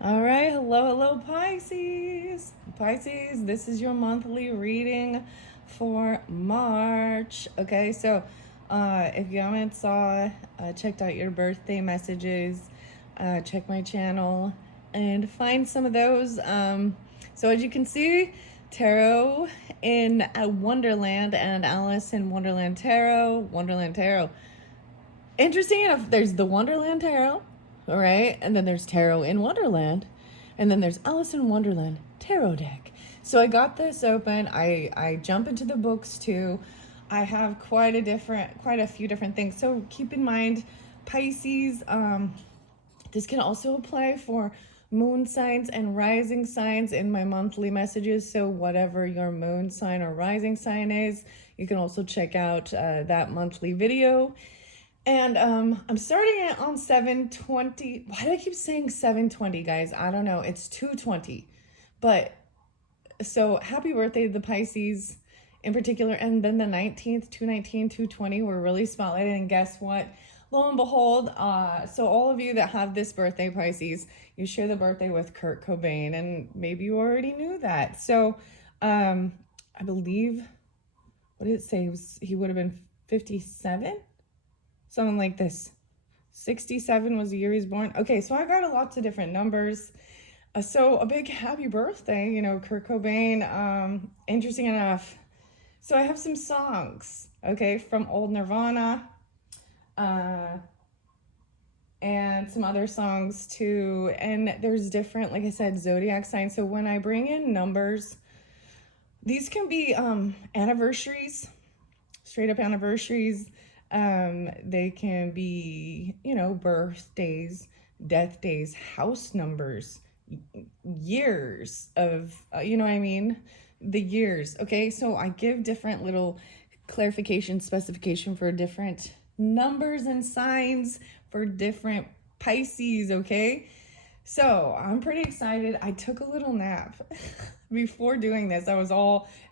All right, hello, Pisces. Pisces, this is your monthly reading for March. Okay, so if you haven't checked out your birthday messages, check my channel and find some of those. So as you can see, Tarot in Wonderland and Alice in Wonderland Tarot. Wonderland Tarot. Interesting enough, there's the Wonderland Tarot, all right, and then there's Tarot in Wonderland, and then there's Alice in Wonderland Tarot deck. So I got this open. I jump into the books too. I have quite a few different things. So keep in mind, Pisces. This can also apply for moon signs and rising signs in my monthly messages. So whatever your moon sign or rising sign is, you can also check out that monthly video. And I'm starting it on 7/20. Why do I keep saying 7/20, guys? I don't know. It's 2/20. But so happy birthday to the Pisces in particular. And then the 19th, 2/19, 2/20 were really spotlighted. And guess what? Lo and behold, so all of you that have this birthday, Pisces, you share the birthday with Kurt Cobain. And maybe you already knew that. So I believe, what did it say? He would have been 57? Something like this. 67 was the year he's born. Okay, so I got lots of different numbers. So a big happy birthday, Kurt Cobain. Interesting enough. So I have some songs, okay, from old Nirvana, and some other songs too. And there's different, like I said, zodiac signs. So when I bring in numbers, these can be anniversaries, straight up anniversaries. They can be, birthdays, death days, house numbers, years of, you know what I mean? The years. Okay, so I give different little clarification, specification for different numbers and signs for different Pisces, okay? So I'm pretty excited. I took a little nap before doing this.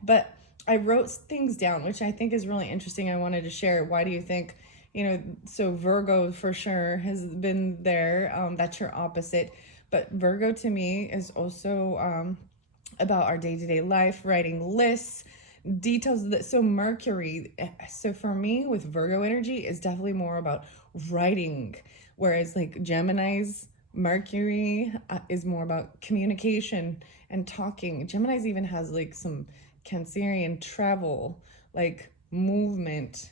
But I wrote things down, which I think is really interesting. I wanted to share. Why do you think, so Virgo for sure has been there. That's your opposite. But Virgo to me is also about our day-to-day life, writing lists, details of that. So Mercury, so for me with Virgo energy is definitely more about writing, whereas like Gemini's Mercury is more about communication and talking. Gemini's even has like some Cancerian travel, like movement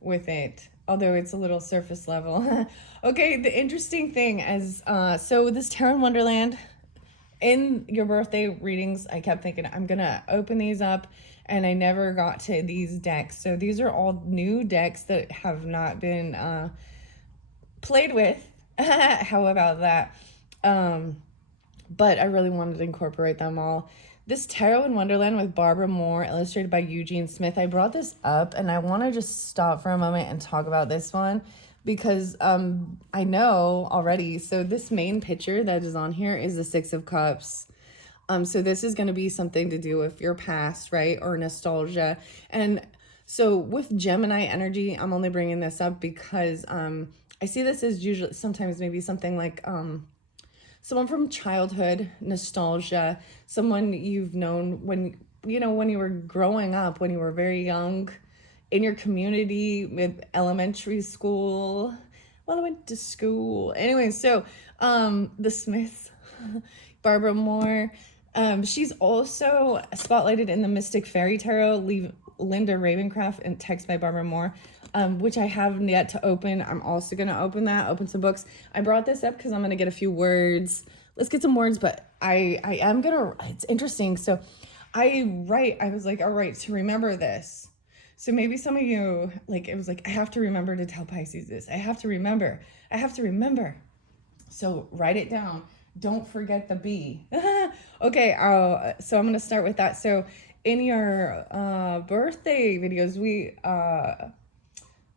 with it, although it's a little surface level. Okay, the interesting thing is, so this Tarot in Wonderland, in your birthday readings, I kept thinking I'm gonna open these up, and I never got to these decks. So these are all new decks that have not been played with. How about that? But I really wanted to incorporate them all. This Tarot in Wonderland with Barbara Moore, illustrated by Eugene Smith. I brought this up, and I want to just stop for a moment and talk about this one because I know already. So this main picture that is on here is the Six of Cups. So this is going to be something to do with your past, right? Or nostalgia. And so with Gemini energy, I'm only bringing this up because I see this as usually sometimes maybe something like someone from childhood, nostalgia, someone you've known when you were growing up, when you were very young, in your community, with elementary school. Well, I went to school. Anyway, so the Smiths, Barbara Moore, she's also spotlighted in the Mystic Fairy Tarot, Linda Ravencroft, and text by Barbara Moore. Which I haven't yet to open. I'm also going to open some books. I brought this up because I'm going to get a few words. Let's get some words, but I am going to, it's interesting. So I was like, all right, to remember this. So maybe some of you, like, it was like, I have to remember to tell Pisces this. I have to remember. So write it down. Don't forget the B. Okay, so I'm going to start with that. So in your birthday videos,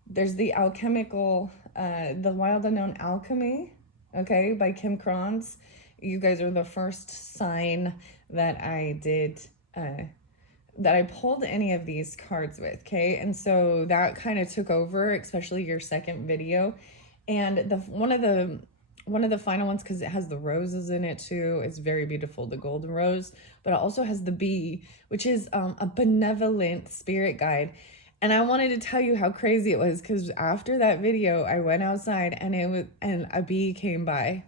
there's the alchemical, the Wild Unknown Alchemy, okay, by Kim Kranz. You guys are the first sign that I did, that I pulled any of these cards with, okay? And so that kind of took over, especially your second video. And one of the one of the final ones because it has the roses in it too. It's very beautiful, the golden rose, but it also has the bee, which is a benevolent spirit guide. And I wanted to tell you how crazy it was because after that video, I went outside and a bee came by.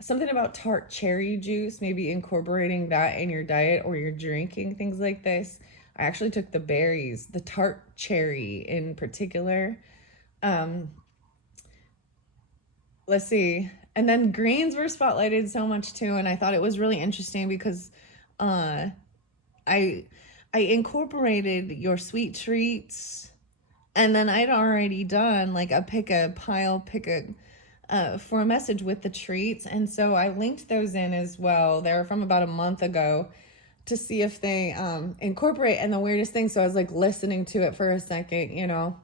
Something about tart cherry juice, maybe incorporating that in your diet or you're drinking things like this. I actually took the berries, the tart cherry in particular. Let's see. And then greens were spotlighted so much too, and I thought it was really interesting because I I incorporated your sweet treats, and then I'd already done like a pick a for a message with the treats, and so I linked those in as well. They're from about a month ago to see if they incorporate. And the weirdest thing, so I was like listening to it for a second, you know,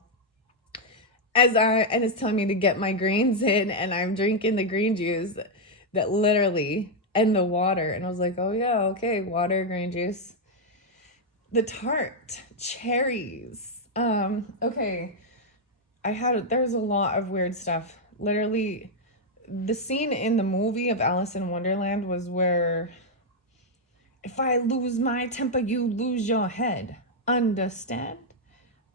and it's telling me to get my greens in, and I'm drinking the green juice that literally and the water, and I was like, oh yeah, okay, water, green juice, the tart cherries. Okay, there's a lot of weird stuff. Literally, the scene in the movie of Alice in Wonderland was where, if I lose my temper, you lose your head. Understand?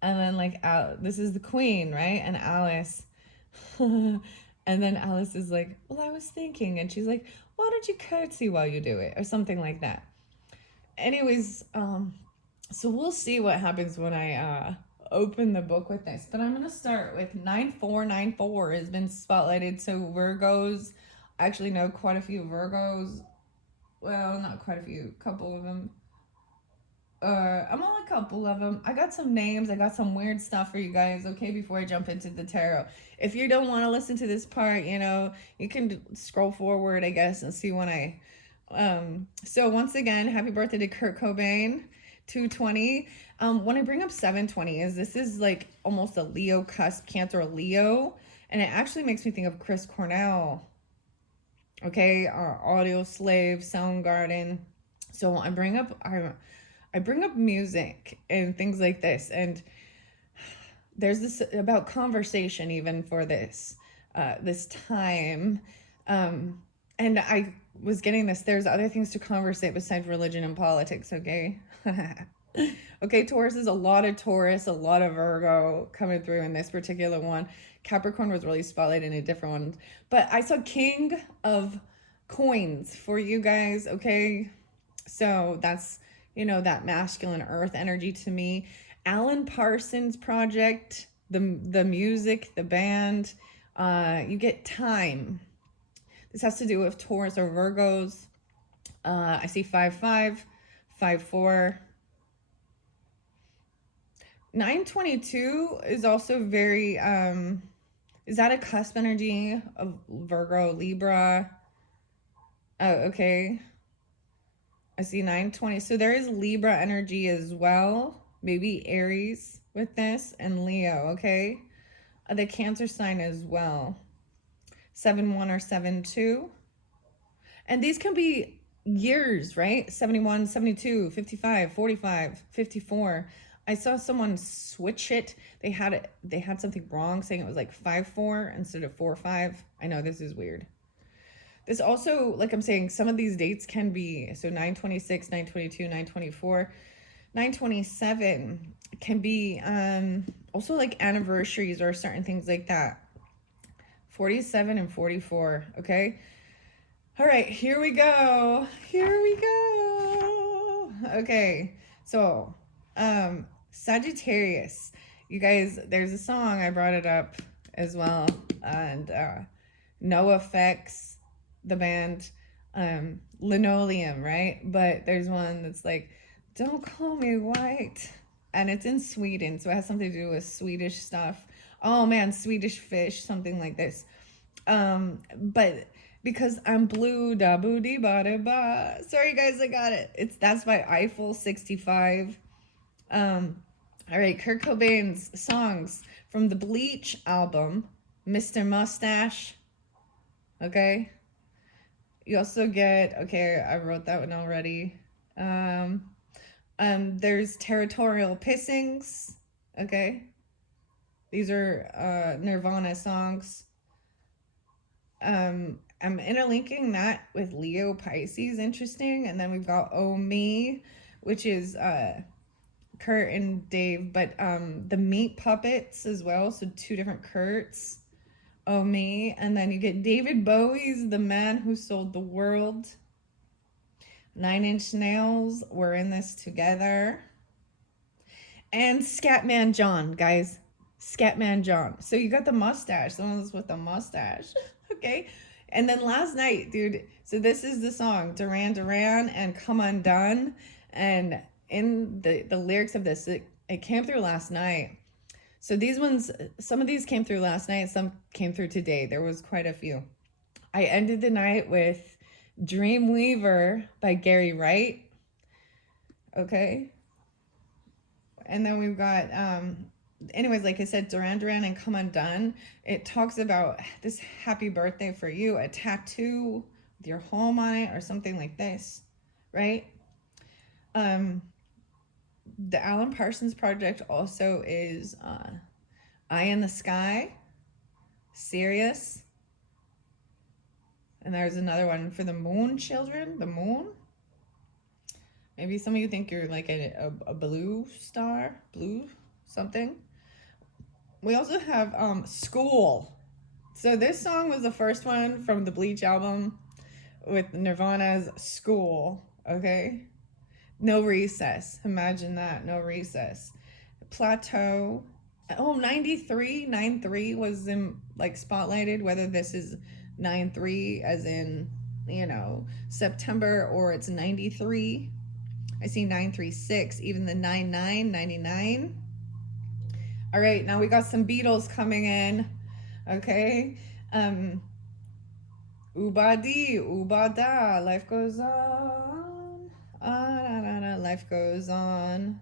And then like, this is the queen, right? And Alice, and then Alice is like, well, I was thinking, and she's like, why don't you curtsy while you do it, or something like that. Anyways, so we'll see what happens when I open the book with this. But I'm going to start with 9494 has been spotlighted. So Virgos, I actually know quite a few Virgos. Well, not quite a few, couple of them. I'm on a couple of them. I got some names. I got some weird stuff for you guys, okay, before I jump into the tarot. If you don't want to listen to this part, you know, you can scroll forward, I guess, and see when I... So once again, happy birthday to Kurt Cobain, 220. When I bring up 720, this is like almost a Leo cusp, Cancer Leo, and it actually makes me think of Chris Cornell, okay, our audio slave, Soundgarden. So I bring up music and things like this, and there's this about conversation even for this time, and I was getting this. There's other things to conversate besides religion and politics, okay? Okay, Taurus is a lot of Taurus, a lot of Virgo coming through in this particular one. Capricorn was really spotlighted in a different one, but I saw King of Coins for you guys, okay? So that's, you know, that masculine earth energy to me. Alan Parsons Project, the music, the band, you get Time. This has to do with Taurus or Virgos. I see 5-5, 5-4. 922 is also very, is that a cusp energy of Virgo, Libra? Oh, okay. I see 920. So there is Libra energy as well. Maybe Aries with this, and Leo, okay? The Cancer sign as well. 7-1 or 7-2. And these can be years, right? 71, 72, 55, 45, 54. I saw someone switch it. They had something wrong, saying it was like 5-4 instead of 4-5. I know this is weird. This also, like I'm saying, some of these dates can be, so 926, 922, 924, 927 can be also like anniversaries or certain things like that. 47 and 44, okay? All right, here we go. Here we go. Okay, so Sagittarius. You guys, there's a song, I brought it up as well, and No Effects, the band, Linoleum, right? But there's one that's like, don't call me white, and it's in Sweden, so it has something to do with Swedish stuff. Oh man, Swedish fish, something like this. But because I'm blue, da boo dee ba da ba. Sorry guys, I got it. That's by Eiffel 65. All right, Kurt Cobain's songs from the Bleach album, Mr. Mustache. Okay. You also get, okay, I wrote that one already. There's Territorial Pissings. Okay. These are Nirvana songs. I'm interlinking that with Leo Pisces, interesting. And then we've got Oh Me, which is Kurt and Dave, but the Meat Puppets as well. So 2 different Kurts. Oh Me. And then you get David Bowie's The Man Who Sold the World. 9 Inch Nails, We're in This Together. And Scatman John, guys. Scatman John. So you got the mustache. Someone's with the mustache. Okay. And then last night, dude. So this is the song Duran Duran and Come Undone. And in the lyrics of this, it came through last night. So these ones, some of these came through last night. Some came through today. There was quite a few. I ended the night with Dreamweaver by Gary Wright. Okay. And then we've got, anyways, like I said, Duran Duran and Come Undone. It talks about this happy birthday for you, a tattoo with your home on it or something like this, right? The Alan Parsons Project also is Eye in the Sky, Sirius. And there's another one for the Moon Children, the Moon. Maybe some of you think you're like a blue star, blue something. We also have School. So this song was the first one from the Bleach album with Nirvana's School, okay? No Recess. Imagine that, No Recess. Plateau. Oh, 93. 9-3 was in, like, spotlighted, whether this is 9-3 as in, you know, September, or it's 93. I see 936, even the 99, 99. All right, now we got some Beatles coming in. Okay. Ubadi, Ubada, life goes on. Life goes on.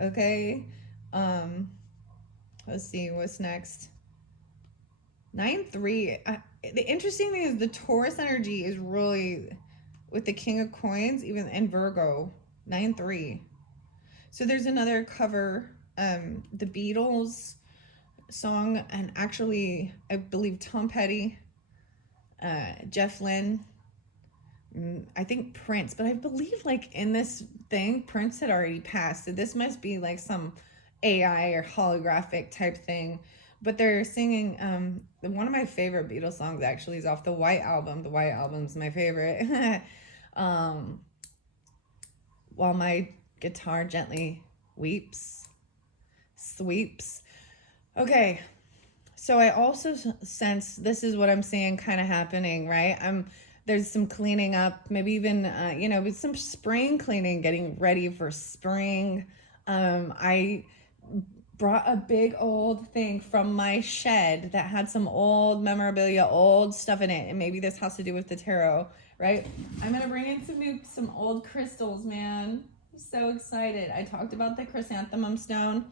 Okay. Let's see what's next. 9-3. The interesting thing is the Taurus energy is really with the King of Coins, even in Virgo. 9-3. So there's another cover, the Beatles song, and actually I believe Tom Petty, Jeff Lynne, I think Prince, but I believe like in this thing Prince had already passed, so this must be like some AI or holographic type thing. But they're singing one of my favorite Beatles songs actually is off the White Album. The White Album's my favorite. While my guitar gently sweeps. Okay, so I also sense this is what I'm seeing kind of happening, right? There's some cleaning up, maybe even, with some spring cleaning, getting ready for spring. I brought a big old thing from my shed that had some old memorabilia, old stuff in it, and maybe this has to do with the tarot, right? I'm gonna bring in some old crystals, man. I'm so excited. I talked about the chrysanthemum stone,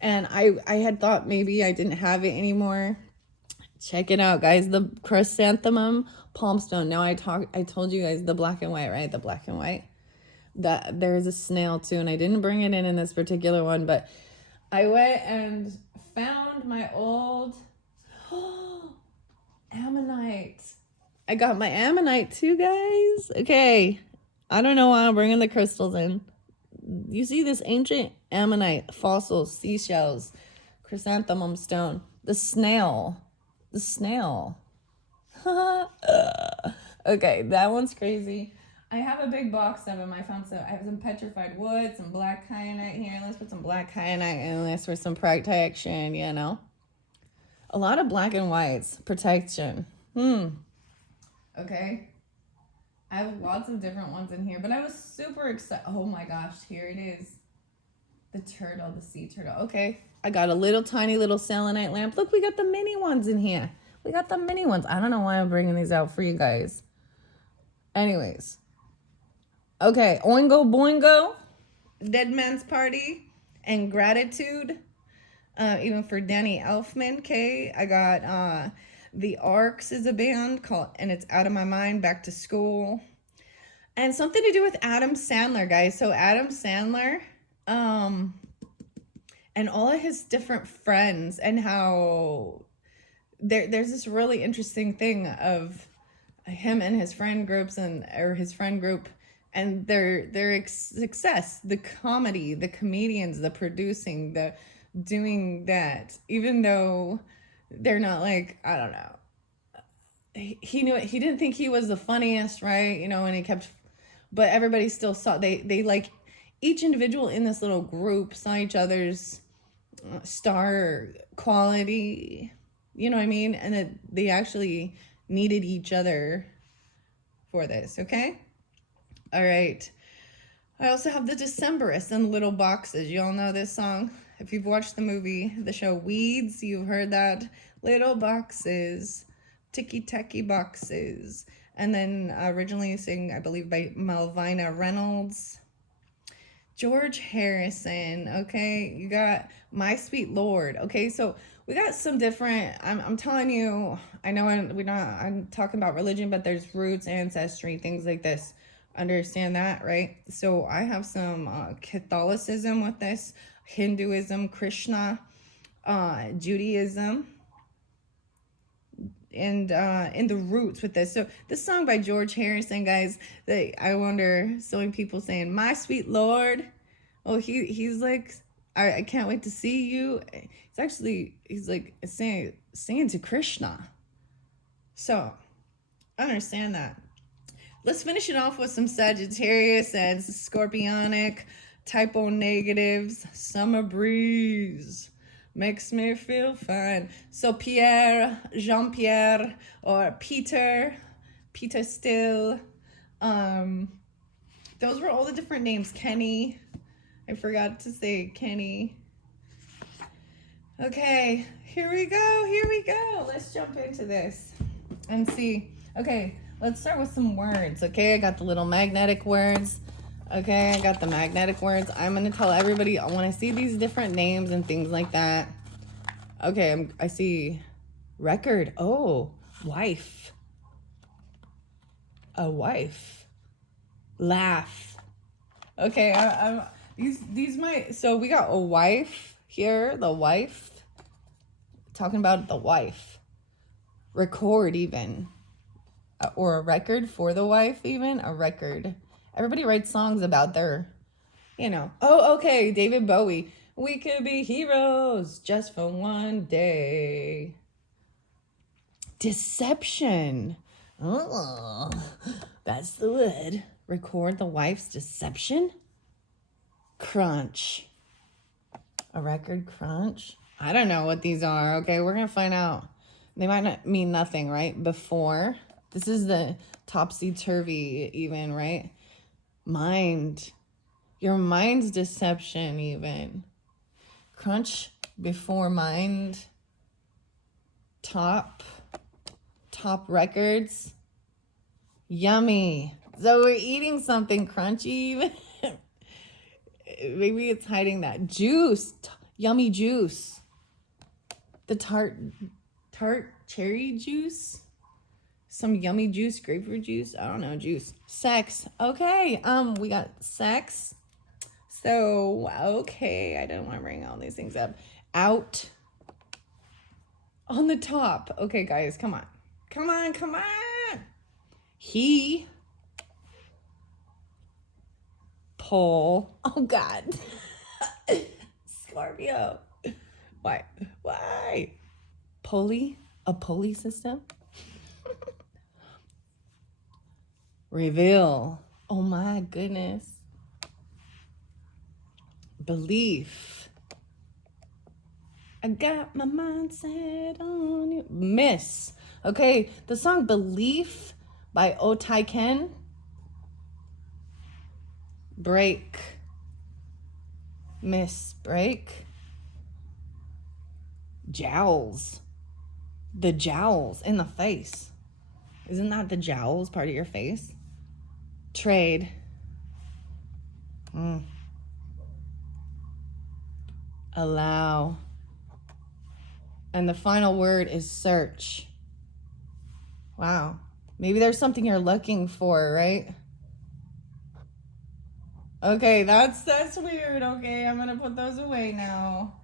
and I had thought maybe I didn't have it anymore. Check it out, guys. The chrysanthemum palm stone. Now I told you guys the black and white, right? The black and white. That there's a snail too, and I didn't bring it in this particular one, but I went and found my old ammonite. I got my ammonite too, guys. Okay. I don't know why I'm bringing the crystals in. You see this ancient ammonite, fossils, seashells, chrysanthemum stone, the snail. Okay, that one's crazy. I have a big box of them. I have some petrified wood, some black kyanite here. Let's put some black kyanite in this for some protection, A lot of black and whites, protection. Okay. I have lots of different ones in here, but I was super excited. Oh my gosh, here it is. The turtle, the sea turtle. Okay. I got a little tiny little selenite lamp. Look, we got the mini ones in here. We got the mini ones. I don't know why I'm bringing these out for you guys. Anyways. Okay, Oingo Boingo, Dead Man's Party, and Gratitude. Even for Danny Elfman, okay. I got The Arcs is a band called, and it's Out of My Mind, Back to School. And something to do with Adam Sandler, guys. So Adam Sandler, and all of his different friends, and how there's this really interesting thing of him and his friend groups or his friend group and their success, the comedy, the comedians, the producing, the doing that, even though they're not like, I don't know. He knew it. He didn't think he was the funniest, right? You know, and he kept, but everybody still saw, they like, each individual in this little group saw each other's star quality, you know what I mean? And that they actually needed each other for this, okay? All right. I also have the Decemberists and Little Boxes. You all know this song. If you've watched the movie, the show Weeds, you've heard that. Little boxes, ticky-tacky boxes. And then originally sang, I believe, by Malvina Reynolds. George Harrison, okay? You got My Sweet Lord, okay? So we got some different, I'm telling you, I know I'm talking about religion, but there's roots, ancestry, things like this. Understand that, right? So I have some Catholicism with this, Hinduism, Krishna, Judaism, and in the roots with this. So this song by George Harrison, guys, I wonder, so many people saying, My Sweet Lord. Oh, he's like, I can't wait to see you. He's like singing to Krishna. So I understand that. Let's finish it off with some Sagittarius and Scorpionic, typo negatives, summer breeze. Makes me feel fine. So Pierre, Jean-Pierre, or Peter Still. Those were all the different names. Kenny. I forgot to say Kenny. Okay, here we go. Let's jump into this and see. Okay, let's start with some words. Okay, I got the little magnetic words. Okay, I got the magnetic words. I'm going to tell everybody, I want to see these different names and things like that. Okay, I see record. Oh, wife. A wife. Laugh. Okay, these might, so we got a wife here, the wife. Talking about the wife. Record even. Or a record for the wife even, a record. Everybody writes songs about their, you know. Oh, okay, David Bowie. We could be heroes just for one day. Deception. Oh, that's the word. Record the wife's deception. Crunch. A record crunch. I don't know what these are. Okay, we're going to find out. They might not mean nothing, right? Before. This is the topsy-turvy even, right? Mind. Your mind's deception even. Crunch before mind. Top records. Yummy. So we're eating something crunchy even. Maybe it's hiding that. Juice. Yummy juice. The tart cherry juice. Some yummy juice, grapefruit juice. I don't know, juice. Sex. Okay. We got sex. So, okay. I don't want to bring all these things up. Out. On the top. Okay, guys, come on. Come on. He. Pole. Oh, God. Scorpio. Why? Pulley? A pulley system? Reveal. Oh my goodness. Belief. I got my mind set on you. Miss. Okay, the song Belief by Otai Ken. Break. Miss. Break. Jowls. The jowls in the face. Isn't that the jowls part of your face? Trade. Allow. And the final word is search. Wow. Maybe there's something you're looking for, right? Okay, that's weird. Okay, I'm gonna put those away now.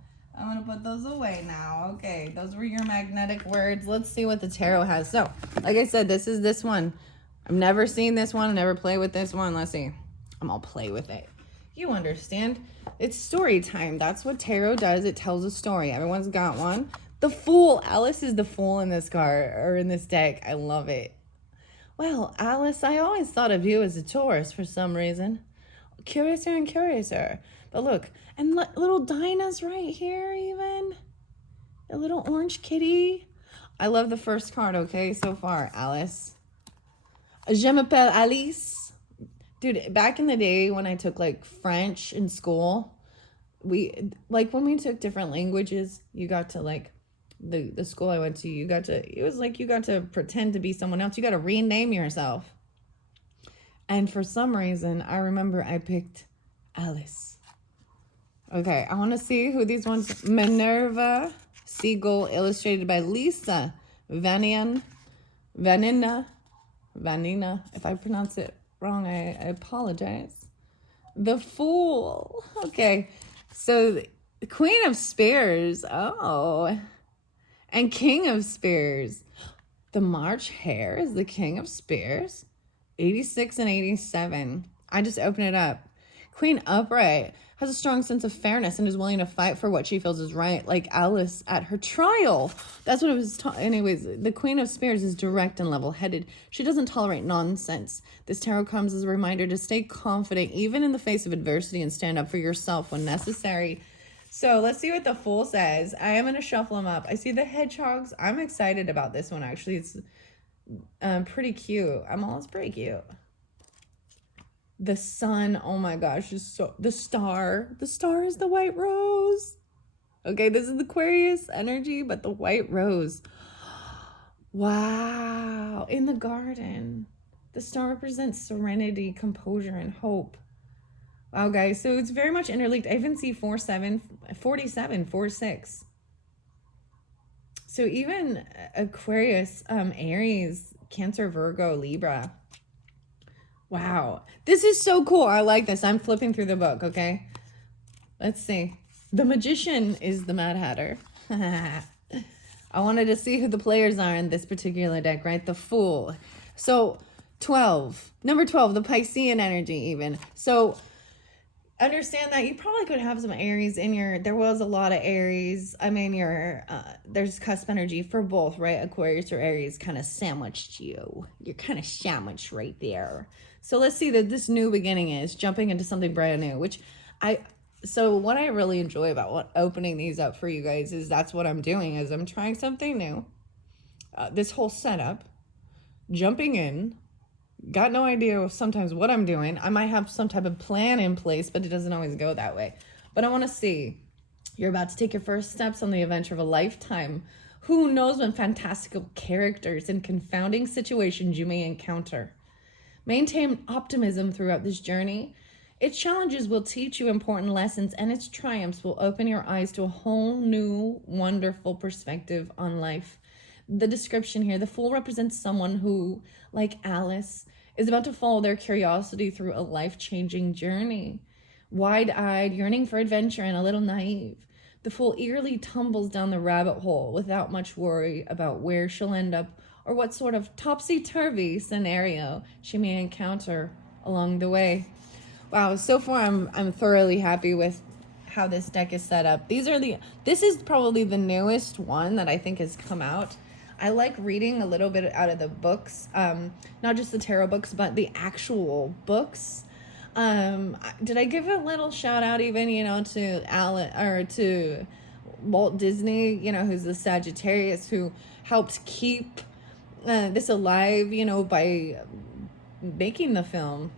I'm going to put those away now. Okay, those were your magnetic words. Let's see what the tarot has. So, like I said, this is this one. I've never seen this one. I never play with this one. Let's see. I'm all play with it. You understand. It's story time. That's what tarot does. It tells a story. Everyone's got one. The Fool. Alice is the Fool in this card, or in this deck. I love it. Well, Alice, I always thought of you as a Taurus for some reason. Curiouser and curiouser. But look, and little Dinah's right here even. A little orange kitty. I love the first card, okay, so far, Alice. Je m'appelle Alice. Dude, back in the day when I took, like, French in school, when we took different languages, you got to, like, the school I went to, it was like you got to pretend to be someone else. You got to rename yourself. And for some reason, I remember I picked Alice. Okay, I want to see who these ones. Minerva Seagull, illustrated by Lisa Vanina. If I pronounce it wrong, I apologize. The Fool. Okay, so the Queen of Spears. Oh, and King of Spears. The March Hare is the King of Spears. 86 and 87. I just opened it up. Queen Upright has a strong sense of fairness and is willing to fight for what she feels is right, like Alice at her trial. That's what it was. Anyways, the Queen of Spears is direct and level-headed. She doesn't tolerate nonsense. This tarot comes as a reminder to stay confident, even in the face of adversity, and stand up for yourself when necessary. So let's see what the Fool says. I am going to shuffle them up. I see the hedgehogs. I'm excited about this one, actually. It's pretty cute. It's pretty cute. The Sun, oh my gosh, is so... The Star is the white rose. Okay, this is the Aquarius energy, but the white rose. Wow, in the garden. The star represents serenity, composure, and hope. Wow, guys, so it's very much interlinked. I even see 47, 46. So even Aquarius, Aries, Cancer, Virgo, Libra. Wow, this is so cool. I like this. I'm flipping through the book, okay? Let's see. The Magician is the Mad Hatter. I wanted to see who the players are in this particular deck, right? The Fool. So 12, number 12, the Piscean energy even. So understand that you probably could have some Aries in there was a lot of Aries. I mean, there's cusp energy for both, right? Aquarius or Aries kind of sandwiched you. You're kind of sandwiched right there. So let's see that this new beginning is jumping into something brand new, so what I really enjoy about opening these up for you guys is that's what I'm doing, is I'm trying something new. This whole setup, jumping in, got no idea sometimes what I'm doing. I might have some type of plan in place, but it doesn't always go that way. But I want to see, you're about to take your first steps on the adventure of a lifetime. Who knows what fantastical characters and confounding situations you may encounter. Maintain optimism throughout this journey. Its challenges will teach you important lessons, and its triumphs will open your eyes to a whole new, wonderful perspective on life. The description here, the Fool represents someone who, like Alice, is about to follow their curiosity through a life-changing journey. Wide-eyed, yearning for adventure, and a little naive, the Fool eagerly tumbles down the rabbit hole without much worry about where she'll end up or what sort of topsy-turvy scenario she may encounter along the way. Wow, so far I'm thoroughly happy with how this deck is set up. This is probably the newest one that I think has come out. I like reading a little bit out of the books, not just the tarot books, but the actual books. Did I give a little shout out even, to Walt Disney, who's the Sagittarius who helped keep this alive, by making the film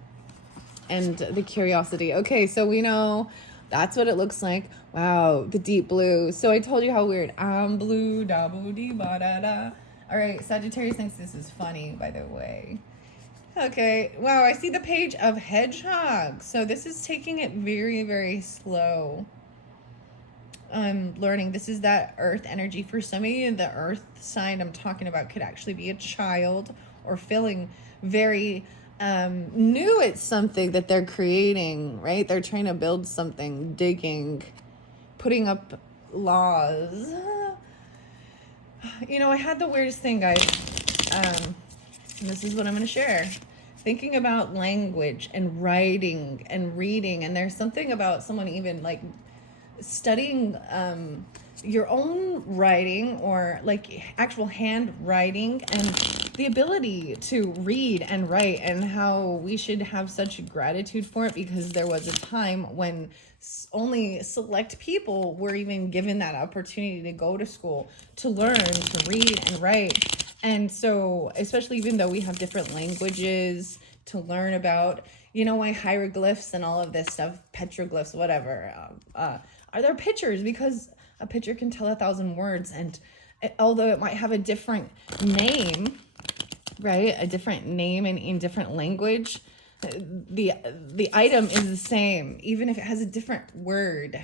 and the curiosity. Okay, so we know that's what it looks like. Wow, the deep blue. So I told you how weird. I'm blue, da boo dee ba da da. All right, Sagittarius thinks this is funny, by the way. Okay, wow, I see the page of hedgehog. So this is taking it very, very slow. I'm learning this is that earth energy. For some of you, the earth sign I'm talking about could actually be a child or feeling very new at something that they're creating, right? They're trying to build something, digging, putting up laws. You know, I had the weirdest thing, guys. This is what I'm going to share. Thinking about language and writing and reading, and there's something about someone even like studying your own writing, or like actual handwriting, and the ability to read and write, and how we should have such gratitude for it, because there was a time when only select people were even given that opportunity to go to school, to learn, to read and write. And so, especially even though we have different languages to learn about, you know, why hieroglyphs and all of this stuff, petroglyphs, whatever, are there pictures? Because a picture can tell 1,000 words. And although it might have a different name, right, a different name in different language, the item is the same, even if it has a different word.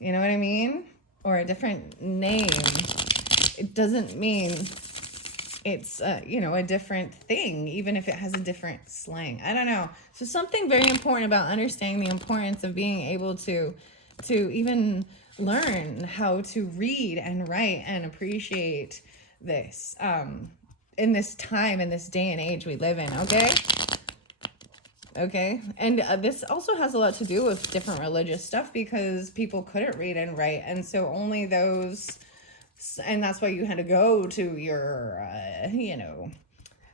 You know what I mean? Or a different name. It doesn't mean it's, you know, a different thing, even if it has a different slang. I don't know. So something very important about understanding the importance of being able to even learn how to read and write and appreciate this, in this time, in this day and age we live in, okay? Okay, and this also has a lot to do with different religious stuff, because people couldn't read and write, and so only those, and that's why you had to go to your, you know,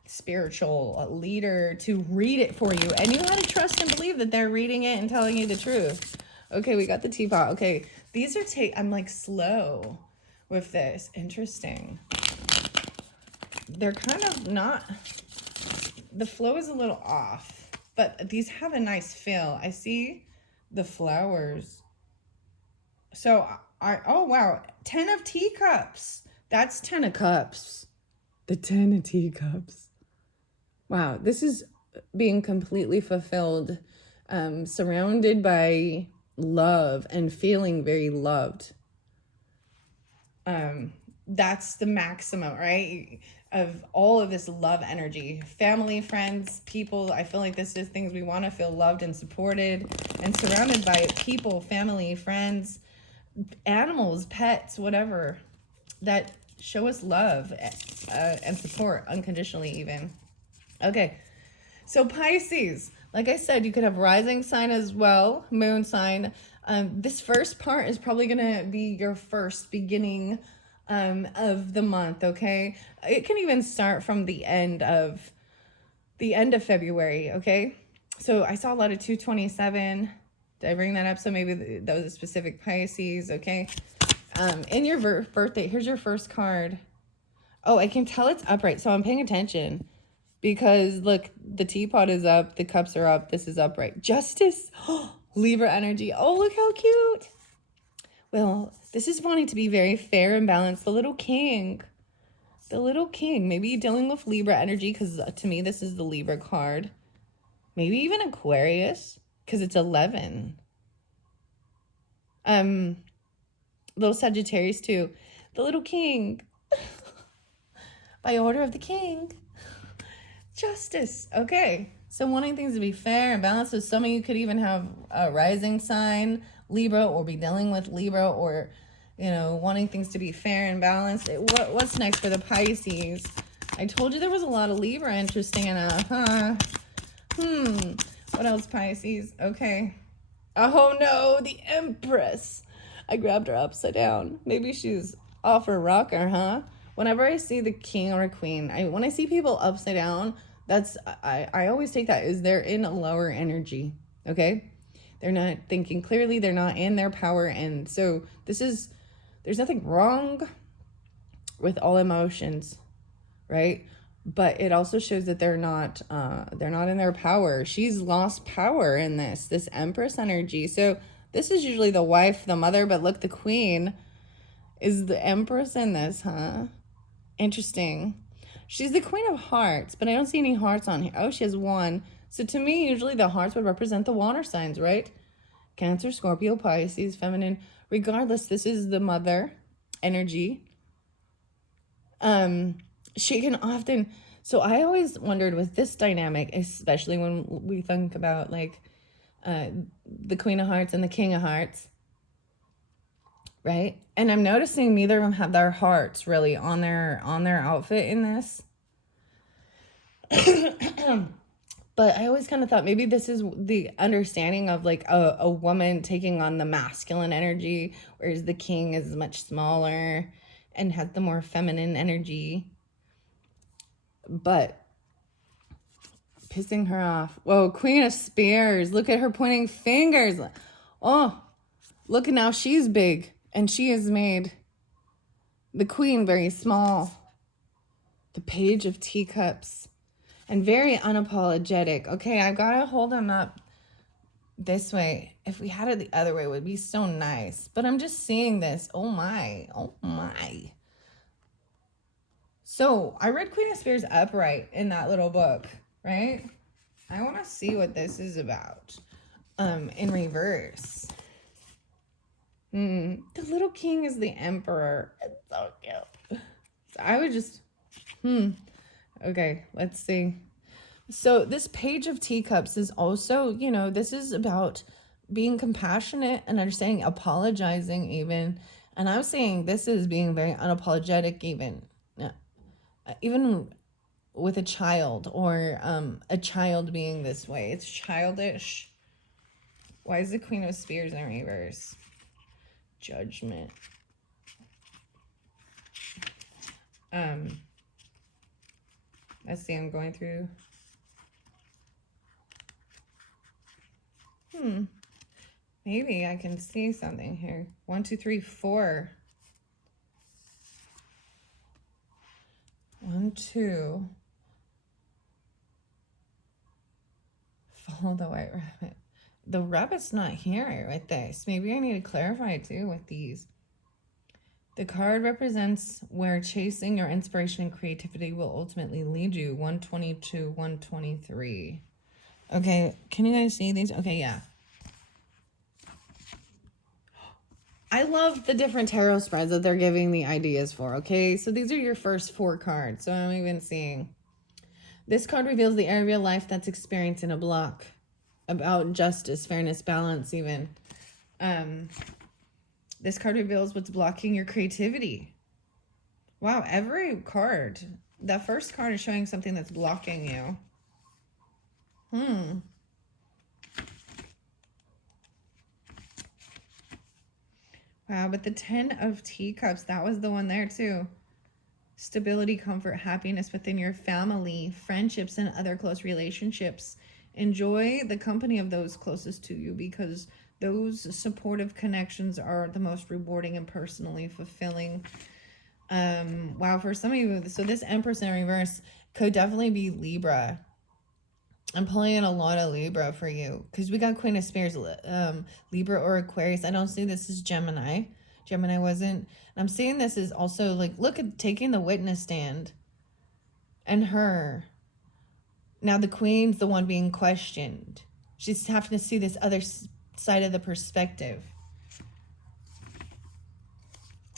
spiritual leader to read it for you, and you had to trust and believe that they're reading it and telling you the truth. Okay, we got the teapot. Okay, these are I'm like slow with this. Interesting. They're kind of not, the flow is a little off. But these have a nice feel. I see the flowers. So, oh, wow. 10 of teacups. That's 10 of cups. The 10 of teacups. Wow. This is being completely fulfilled. Surrounded by love and feeling very loved. That's the maximum, right? Of all of this love energy, family, friends, people. I feel like this is things we want to feel loved and supported and surrounded by people, family, friends, animals, pets, whatever, that show us love and support unconditionally even. Okay, so Pisces, like I said, you could have rising sign as well, moon sign. This first part is probably going to be your first beginning of the month, okay? It can even start from the end of February, okay? So I saw a lot of 227. Did I bring that up? So maybe that was a specific Pisces, okay? In your birthday, here's your first card. Oh, I can tell it's upright, so I'm paying attention. Because, look, the teapot is up, the cups are up, this is upright. Justice, Libra energy. Oh, look how cute. Well, this is wanting to be very fair and balanced. The little king. The little king. Maybe you're dealing with Libra energy, because to me, this is the Libra card. Maybe even Aquarius, because it's 11. Little Sagittarius, too. The little king. By order of the king. Justice. Okay. So wanting things to be fair and balanced. So some of you could even have a rising sign, Libra, or be dealing with Libra, or, you know, wanting things to be fair and balanced. What's next for the Pisces? I told you there was a lot of Libra. Interesting enough, huh? What else, Pisces? Okay. Oh, no, the Empress. I grabbed her upside down. Maybe she's off her rocker, huh? Whenever I see the king or a queen, when I see people upside down, I always take that as they're in a lower energy, okay? They're not thinking clearly. They're not in their power. And so there's nothing wrong with all emotions, right? But it also shows that they're not in their power. She's lost power in this Empress energy. So this is usually the wife, the mother, but look, the queen is the Empress in this, huh? Interesting. She's the Queen of Hearts, but I don't see any hearts on here. Oh, she has one. So to me, usually the hearts would represent the water signs, right? Cancer, Scorpio, Pisces, feminine. Regardless, this is the mother energy. She can often... So I always wondered with this dynamic, especially when we think about like the Queen of Hearts and the King of Hearts. right? And I'm noticing neither of them have their hearts really on their outfit in this. But I always kind of thought maybe this is the understanding of like a woman taking on the masculine energy, whereas the king is much smaller and has the more feminine energy. But pissing her off. Whoa, Queen of Spears. Look at her pointing fingers. Oh, look at now she's big. And she has made the queen very small. The Page of Teacups. And very unapologetic. Okay, I've got to hold him up this way. If we had it the other way, it would be so nice. But I'm just seeing this. Oh my. Oh my. So I read Queen of Spears upright in that little book, right? I want to see what this is about in reverse. The little king is the emperor. It's so cute. So I would just, okay, let's see. So this Page of Teacups is also, you know, this is about being compassionate and understanding, apologizing even. And I'm saying this is being very unapologetic even with a child or a child being this way. It's childish. Why is the Queen of Spears in reverse? Judgment. Let's see, I'm going through. Maybe I can see something here. 1, 2, 3, 4. 1, 2. Follow the white rabbit. The rabbit's not here with this. Maybe I need to clarify too with these. The card represents where chasing your inspiration and creativity will ultimately lead you. 122, 123. Okay, can you guys see these? Okay, yeah. I love the different tarot spreads that they're giving the ideas for, okay? So these are your first 4 cards. So I'm even seeing. This card reveals the area of your life that's experiencing a block. About justice, fairness, balance even. This card reveals what's blocking your creativity. Wow, every card. That first card is showing something that's blocking you. Wow, but the 10 of Teacups, that was the one there too. Stability, comfort, happiness within your family, friendships, and other close relationships. Enjoy the company of those closest to you because those supportive connections are the most rewarding and personally fulfilling. Wow, for some of you, so this Empress in reverse could definitely be Libra. I'm pulling in a lot of Libra for you because we got Queen of Spears, Libra or Aquarius. I don't see this as Gemini. Gemini wasn't. I'm seeing this as also like, look at taking the witness stand and her. Now the queen's the one being questioned. She's having to see this other side of the perspective.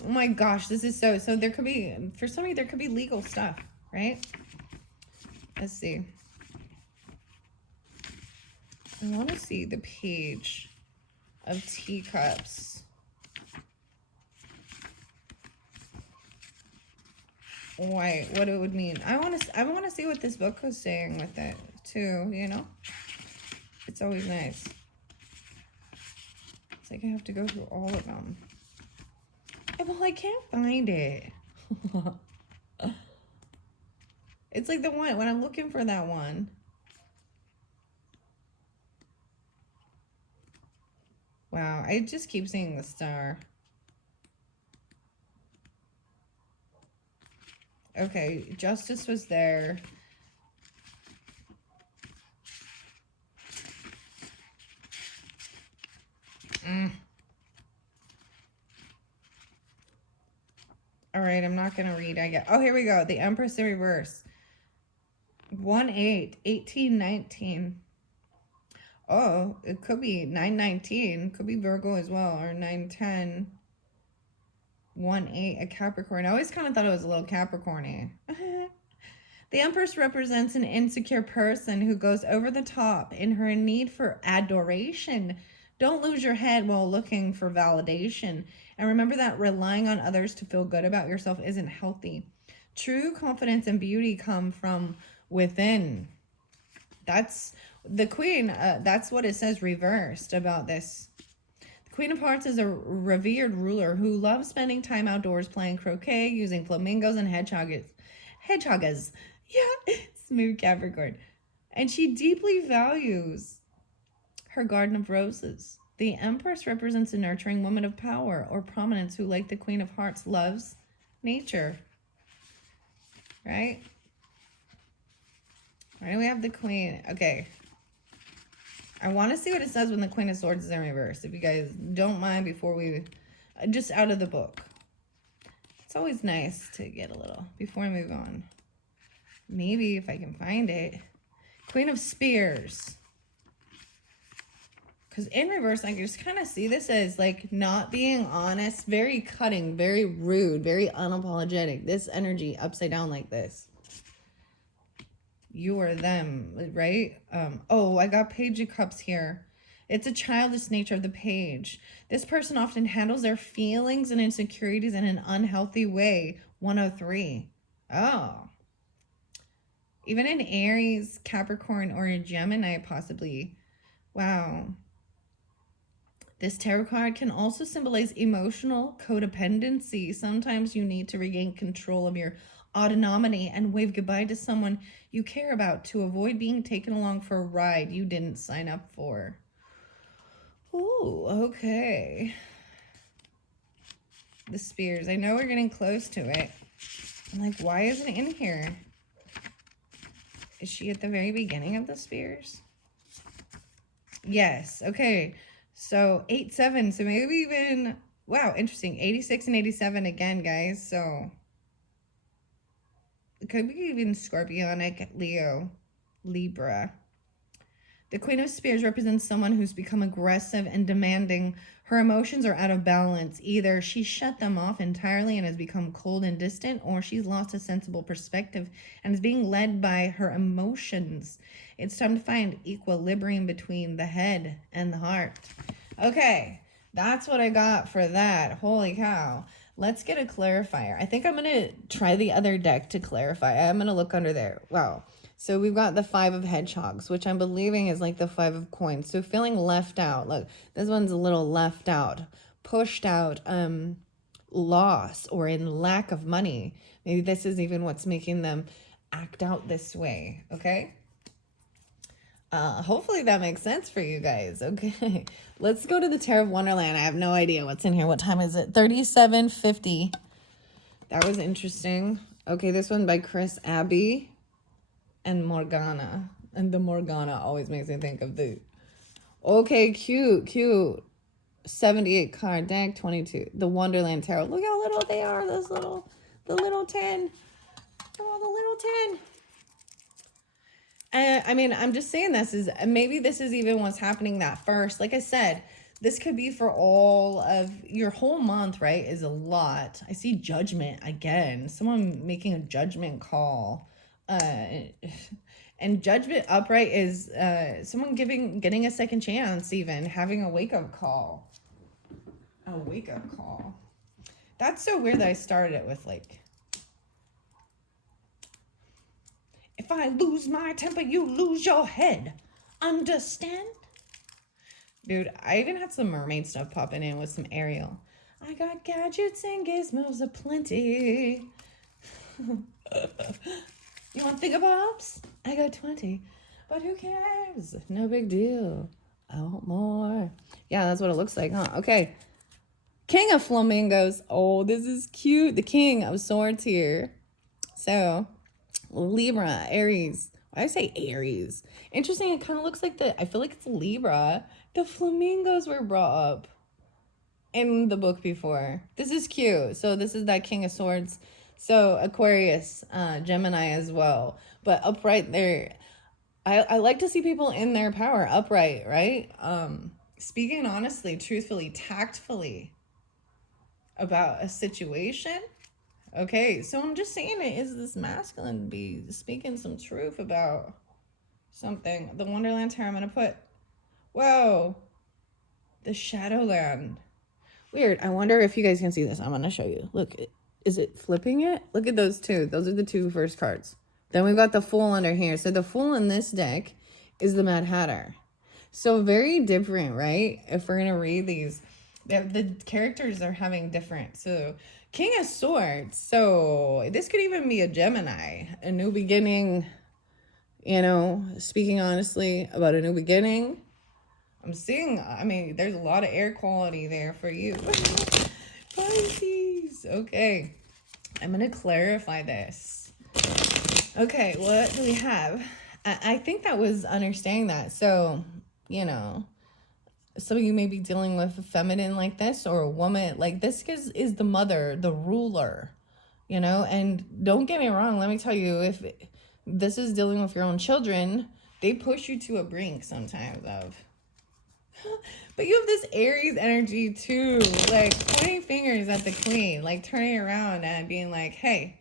Oh my gosh, this is so there could be, for some of you, there could be legal stuff, right? Let's see. I want to see the Page of Teacups. Why? What it would mean? I want to see what this book was saying with it too. You know, it's always nice. It's like I have to go through all of them. Well, I can't find it. It's like the one when I'm looking for that one. Wow, I just keep seeing the star. Okay, justice was there. All right, I'm not going to read. Oh, here we go. The Empress in reverse. 1-8, 18-19. Oh, it could be 9-19. Could be Virgo as well, or 9-10. 1-8, a Capricorn. I always kind of thought it was a little Capricorn-y. The Empress represents an insecure person who goes over the top in her need for adoration, Don't lose your head while looking for validation. And remember that relying on others to feel good about yourself isn't healthy. True confidence and beauty come from within. That's the Queen. That's what it says reversed about this. The Queen of Hearts is a revered ruler who loves spending time outdoors playing croquet, using flamingos and hedgehogs. Yeah, smooth Capricorn. And she deeply values her garden of roses. The Empress represents a nurturing woman of power or prominence who, like the Queen of Hearts, loves nature. Right? Why do we have the Queen? Okay. I want to see what it says when the Queen of Swords is in reverse. If you guys don't mind before we... Just out of the book. It's always nice to get a little before we move on. Maybe if I can find it. Queen of Spears. Because in reverse, I can just kind of see this as like not being honest, very cutting, very rude, very unapologetic. This energy upside down like this. You or them, right? Oh, I got Page of Cups here. It's a childish nature of the page. This person often handles their feelings and insecurities in an unhealthy way. 103. Oh. Even in Aries, Capricorn, or a Gemini, possibly. Wow. This tarot card can also symbolize emotional codependency. Sometimes you need to regain control of your autonomy and wave goodbye to someone you care about to avoid being taken along for a ride you didn't sign up for. Ooh, okay. The Spears. I know we're getting close to it. I'm like, why isn't it in here? Is she at the very beginning of the Spears? Yes. Okay. So 8-7. So maybe even, wow, interesting. 86 and 87 again, guys. So it could be even Scorpionic, Leo, Libra. The Queen of Spears represents someone who's become aggressive and demanding. Her emotions are out of balance. Either she shut them off entirely and has become cold and distant, or she's lost a sensible perspective and is being led by her emotions. It's time to find equilibrium between the head and the heart. Okay, that's what I got for that. Holy cow. Let's get a clarifier. I think I'm going to try the other deck to clarify. I'm going to look under there. Wow. So we've got the 5 of hedgehogs, which I'm believing is like the 5 of coins. So feeling left out. Look, this one's a little left out, pushed out, loss, or in lack of money. Maybe this is even what's making them act out this way. Okay. Hopefully that makes sense for you guys. Okay. Let's go to the Tarot of Wonderland. I have no idea what's in here. What time is it? 37:50. That was interesting. Okay. This one by Chris Abbey and Morgana. And the Morgana always makes me think of the... Okay, cute. 78 card deck, 22. The Wonderland Tarot. Look how little they are, the little 10. Oh, the little 10. I mean, I'm just saying this is... Maybe this is even what's happening that first. Like I said, this could be for all of... Your whole month, right, is a lot. I see judgment again. Someone making a judgment call. And judgment upright is someone getting a second chance, even having a wake-up call. A wake-up call. That's so weird that I started it with like, if I lose my temper, you lose your head. Understand? Dude, I even had some mermaid stuff popping in with some Ariel. I got gadgets and gizmos aplenty. You want thingabobs? I got 20. But who cares? No big deal. I want more. Yeah, that's what it looks like, huh? Okay. King of Flamingos. Oh, this is cute. The King of Swords here. So, Libra, Aries. Why do I say Aries? Interesting. It kind of looks like I feel like it's Libra. The flamingos were brought up in the book before. This is cute. So, this is that King of Swords. So Aquarius, Gemini as well, but upright there. I like to see people in their power, upright, right? Speaking honestly, truthfully, tactfully about a situation. Okay, so I'm just saying it is this masculine be speaking some truth about something. The Wonderland Tarot, I'm going to put, whoa. The Shadowland. Weird. I wonder if you guys can see this. I'm going to show you. Look, is it flipping it? Look at those two. Those are the two first cards. Then we've got the Fool under here. So the Fool in this deck is the Mad Hatter. So very different, right? If we're going to read these, the characters are having different. So King of Swords. So this could even be a Gemini. A new beginning, you know, speaking honestly about a new beginning. I'm seeing, I mean, there's a lot of air quality there for you. Pisces. Okay. I'm going to clarify this. Okay, what do we have? I think that was understanding that. So, you know, some of you may be dealing with a feminine like this, or a woman like this is the mother, the ruler, you know. And don't get me wrong, let me tell you, if this is dealing with your own children, they push you to a brink sometimes of. But you have this Aries energy too, like pointing fingers at the queen, like turning around and being like, hey,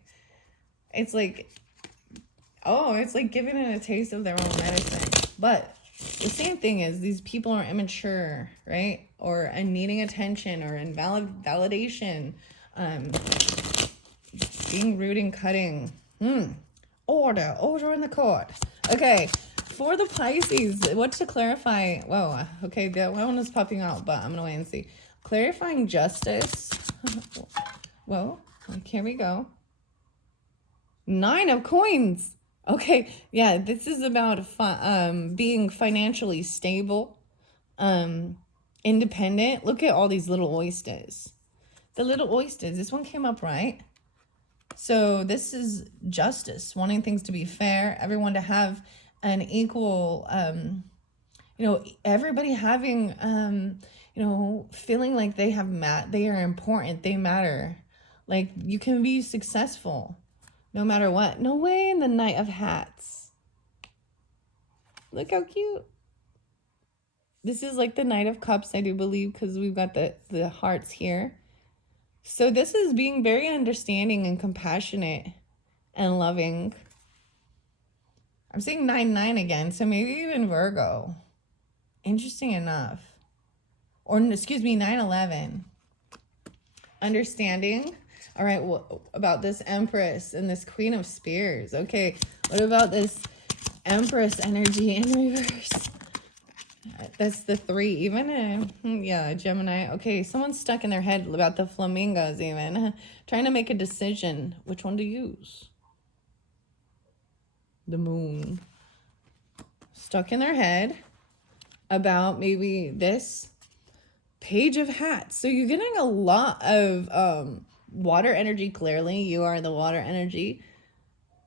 it's like, oh, it's like giving it a taste of their own medicine. But the same thing is, these people are immature, right? Or needing attention or validation, being rude and cutting. Order in the court. Okay. For the Pisces, what to clarify? Whoa, okay, that one is popping out, but I'm going to wait and see. Clarifying justice. Whoa, here we go. 9 of coins. Okay, yeah, this is about being financially stable, independent. Look at all these little oysters. The little oysters. This one came up right. So this is justice, wanting things to be fair, everyone to have an equal, you know, everybody having, you know, feeling like they have they are important, they matter. Like, you can be successful no matter what. No way in the Knight of Hats. Look how cute. This is like the Knight of Cups, I do believe, because we've got the hearts here. So this is being very understanding and compassionate and loving. I'm seeing 9-9 again, so maybe even Virgo. Interesting enough. Or, excuse me, 9-11. Understanding. All right, well, about this Empress and this Queen of Spears. Okay, what about this Empress energy in reverse? That's the 3. Even, yeah, Gemini. Okay, someone's stuck in their head about the flamingos even. Trying to make a decision which one to use. The Moon. Stuck in their head about maybe this Page of Hats. So you're getting a lot of water energy. Clearly you are the water energy,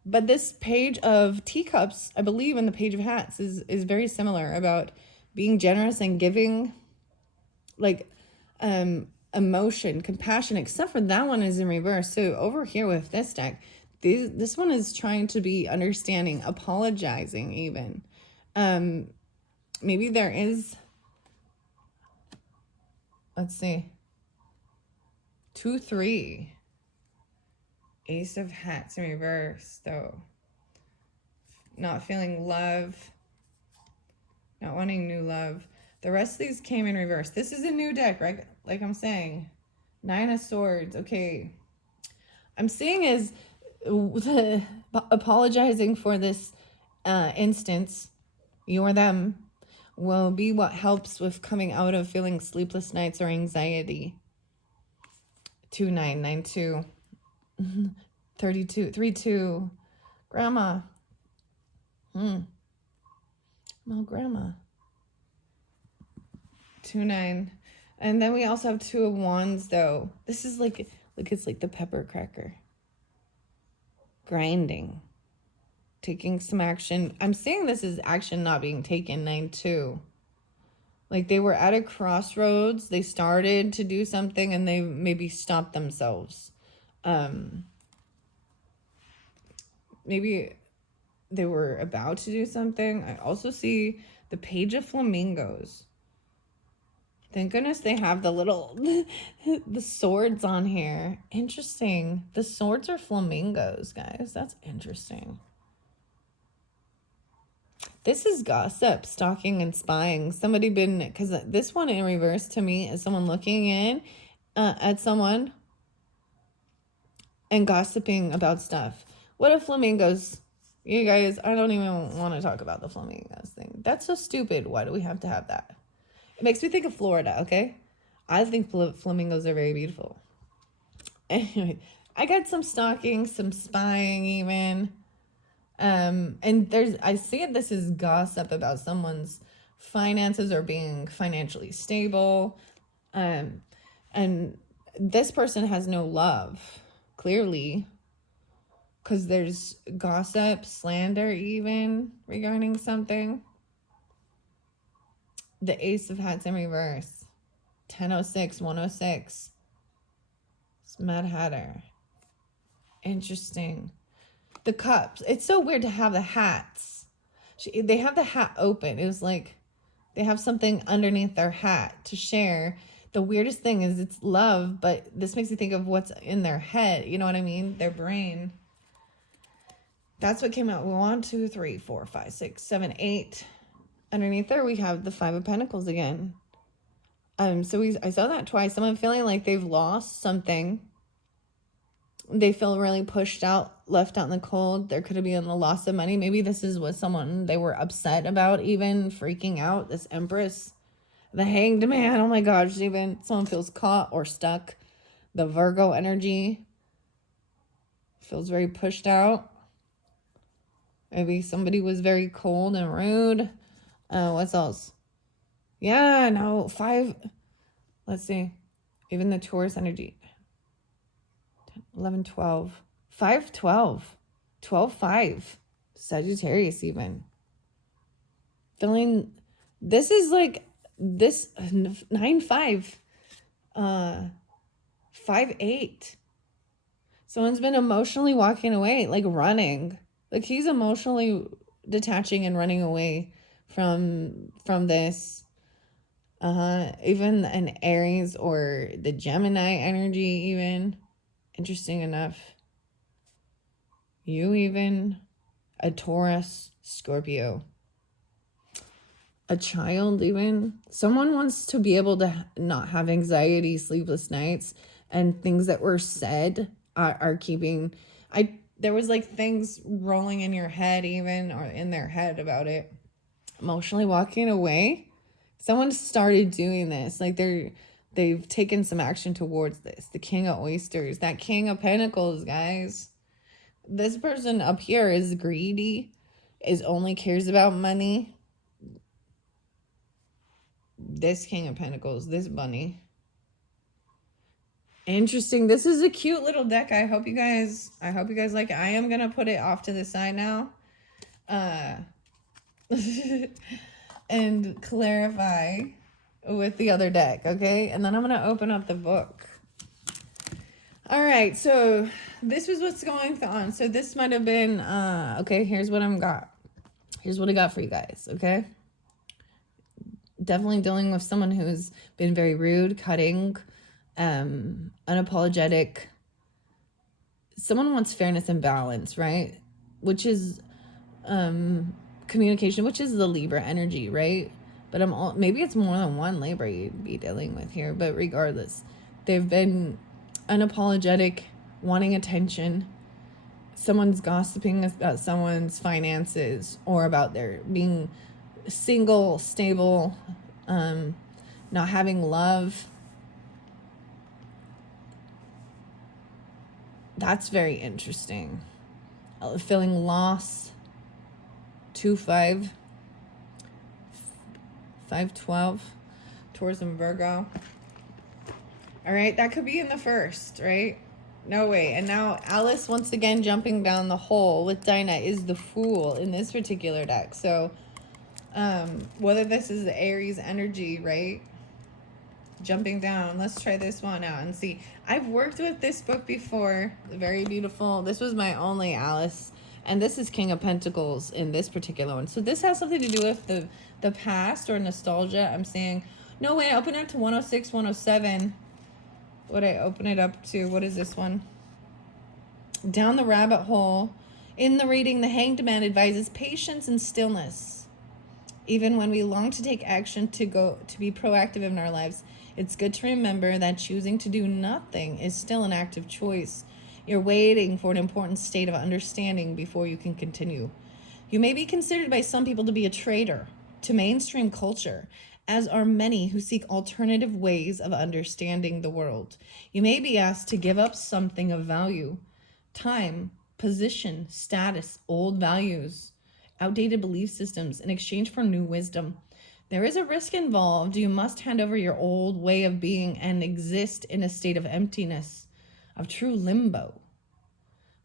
but this Page of Teacups, I believe, in the Page of Hats is very similar, about being generous and giving, like emotion, compassion, except for that one is in reverse. So over here with this deck, this one is trying to be understanding, apologizing even. Maybe there is, let's see, 2-3. Ace of Hats in reverse, though. Not feeling love. Not wanting new love. The rest of these came in reverse. This is a new deck, right? Like I'm saying. 9 of Swords. Okay. I'm seeing is apologizing for this instance, you or them, will be what helps with coming out of feeling sleepless nights or anxiety. 2-9-9-2. 32 3-2. Grandma. Well, grandma. 2-9. And then we also have 2 of Wands, though. This is like, look, it's like the pepper cracker. Grinding. Taking some action. I'm saying this is action not being taken. 9-2. Like they were at a crossroads. They started to do something and they maybe stopped themselves. Maybe they were about to do something. I also see the Page of Flamingos. Thank goodness they have the little, the swords on here. Interesting. The swords are flamingos, guys. That's interesting. This is gossip, stalking, and spying. Somebody been, because this one in reverse to me is someone looking in at someone and gossiping about stuff. What if flamingos? You guys, I don't even want to talk about the flamingos thing. That's so stupid. Why do we have to have that? It makes me think of Florida, okay? I think flamingos are very beautiful. Anyway, I got some stalking, some spying even. And I see this is gossip about someone's finances or being financially stable. And this person has no love, clearly, because there's gossip, slander even regarding something. The Ace of Hats in reverse. 1006, 106. It's Mad Hatter. Interesting. The cups. It's so weird to have the hats. They have the hat open. It was like they have something underneath their hat to share. The weirdest thing is it's love, but this makes you think of what's in their head. You know what I mean? Their brain. That's what came out. 1, 2, 3, 4, 5, 6, 7, 8. Underneath there, we have the Five of Pentacles again. So I saw that twice. Someone feeling like they've lost something. They feel really pushed out, left out in the cold. There could have been the loss of money. Maybe this is what someone they were upset about, even freaking out. This Empress, the Hanged Man. Oh my gosh, even someone feels caught or stuck. The Virgo energy feels very pushed out. Maybe somebody was very cold and rude. What's else? Yeah, no, 5. Let's see. Even the Taurus energy. 11, 12. 5, 12. 12, 5. Sagittarius even. Feeling, this is like, this 9, 5. 5, 8. Someone's been emotionally walking away, like running. Like he's emotionally detaching and running away from this. Even an Aries or the Gemini energy even. Interesting enough. You even. A Taurus, Scorpio. A child even. Someone wants to be able to not have anxiety, sleepless nights, and things that were said are keeping... There was like things rolling in your head even, or in their head about it. Emotionally walking away. Someone started doing this. Like they've taken some action towards this. The King of Oysters. That King of Pentacles, guys. This person up here is greedy. Only cares about money. This King of Pentacles. This bunny. Interesting. This is a cute little deck. I hope you guys like it. I am going to put it off to the side now. And clarify with the other deck, okay? And then I'm going to open up the book. All right, so this was what's going on. So this might have been, okay, here's what I got. Here's what I got for you guys, okay? Definitely dealing with someone who's been very rude, cutting, unapologetic. Someone wants fairness and balance, right? Which is communication, which is the Libra energy, right? But maybe it's more than one Libra you'd be dealing with here. But regardless, they've been unapologetic, wanting attention. Someone's gossiping about someone's finances or about their being single, stable, not having love. That's very interesting. Feeling loss. 2, 5. 5, 12. Taurus and Virgo. All right, that could be in the first, right? No way. And now Alice, once again, jumping down the hole with Dinah, is the Fool in this particular deck. So, whether this is the Aries energy, right? Jumping down. Let's try this one out and see. I've worked with this book before. Very beautiful. This was my only Alice. And this is King of Pentacles in this particular one. So this has something to do with the past or nostalgia. I'm saying, no way, open it up to 106, 107. Would I open it up to, what is this one? Down the Rabbit Hole. In the reading, the Hanged Man advises patience and stillness. Even when we long to take action to be proactive in our lives, it's good to remember that choosing to do nothing is still an active choice. You're waiting for an important state of understanding before you can continue. You may be considered by some people to be a traitor to mainstream culture, as are many who seek alternative ways of understanding the world. You may be asked to give up something of value: time, position, status, old values, outdated belief systems in exchange for new wisdom. There is a risk involved. You must hand over your old way of being and exist in a state of emptiness, of true limbo,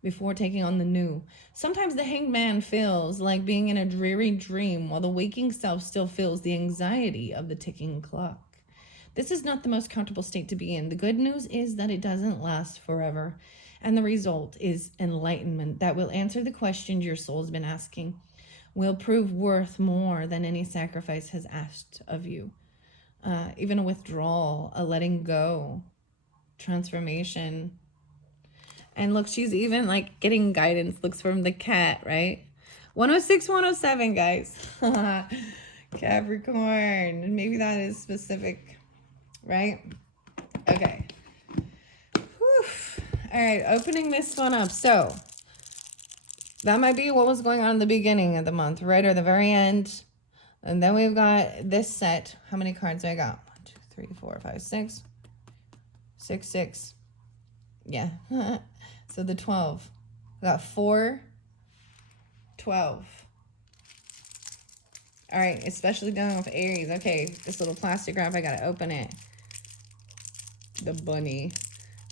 before taking on the new. Sometimes the hanged man feels like being in a dreary dream, while the waking self still feels the anxiety of the ticking clock. This is not the most comfortable state to be in. The good news is that it doesn't last forever, and the result is enlightenment that will answer the questions your soul's been asking, will prove worth more than any sacrifice has asked of you. Even a withdrawal, a letting go, transformation. And look, she's even like getting guidance. Looks from the cat, right? 106, 107, guys. Capricorn. Maybe that is specific, right? Okay. Whew. All right, opening this one up. So that might be what was going on in the beginning of the month, right? Or the very end. And then we've got this set. How many cards do I got? 1, 2, 3, 4, 5, 6. 6, 6. Yeah. So the 12. We got 4, 12. All right, especially dealing with Aries. Okay, this little plastic wrap, I gotta open it. The bunny.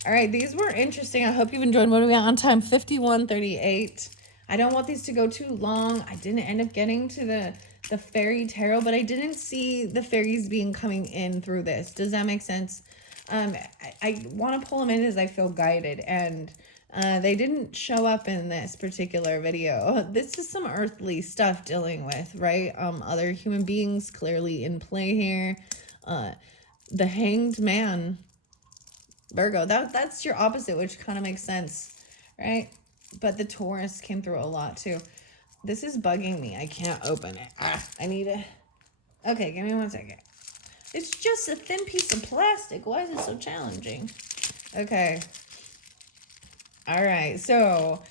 All right, these were interesting. I hope you've enjoyed. What are we at on time? 51:38. I don't want these to go too long. I didn't end up getting to the fairy tarot, but I didn't see the fairies being coming in through this. Does that make sense? I want to pull them in as I feel guided, and they didn't show up in this particular video. This is some earthly stuff dealing with, right? Other human beings clearly in play here. The Hanged Man, Virgo, that's your opposite, which kind of makes sense, right? But the Taurus came through a lot too. This is bugging me. I can't open it. I need to... Okay, give me 1 second. It's just a thin piece of plastic. Why is it so challenging? Okay. All right. So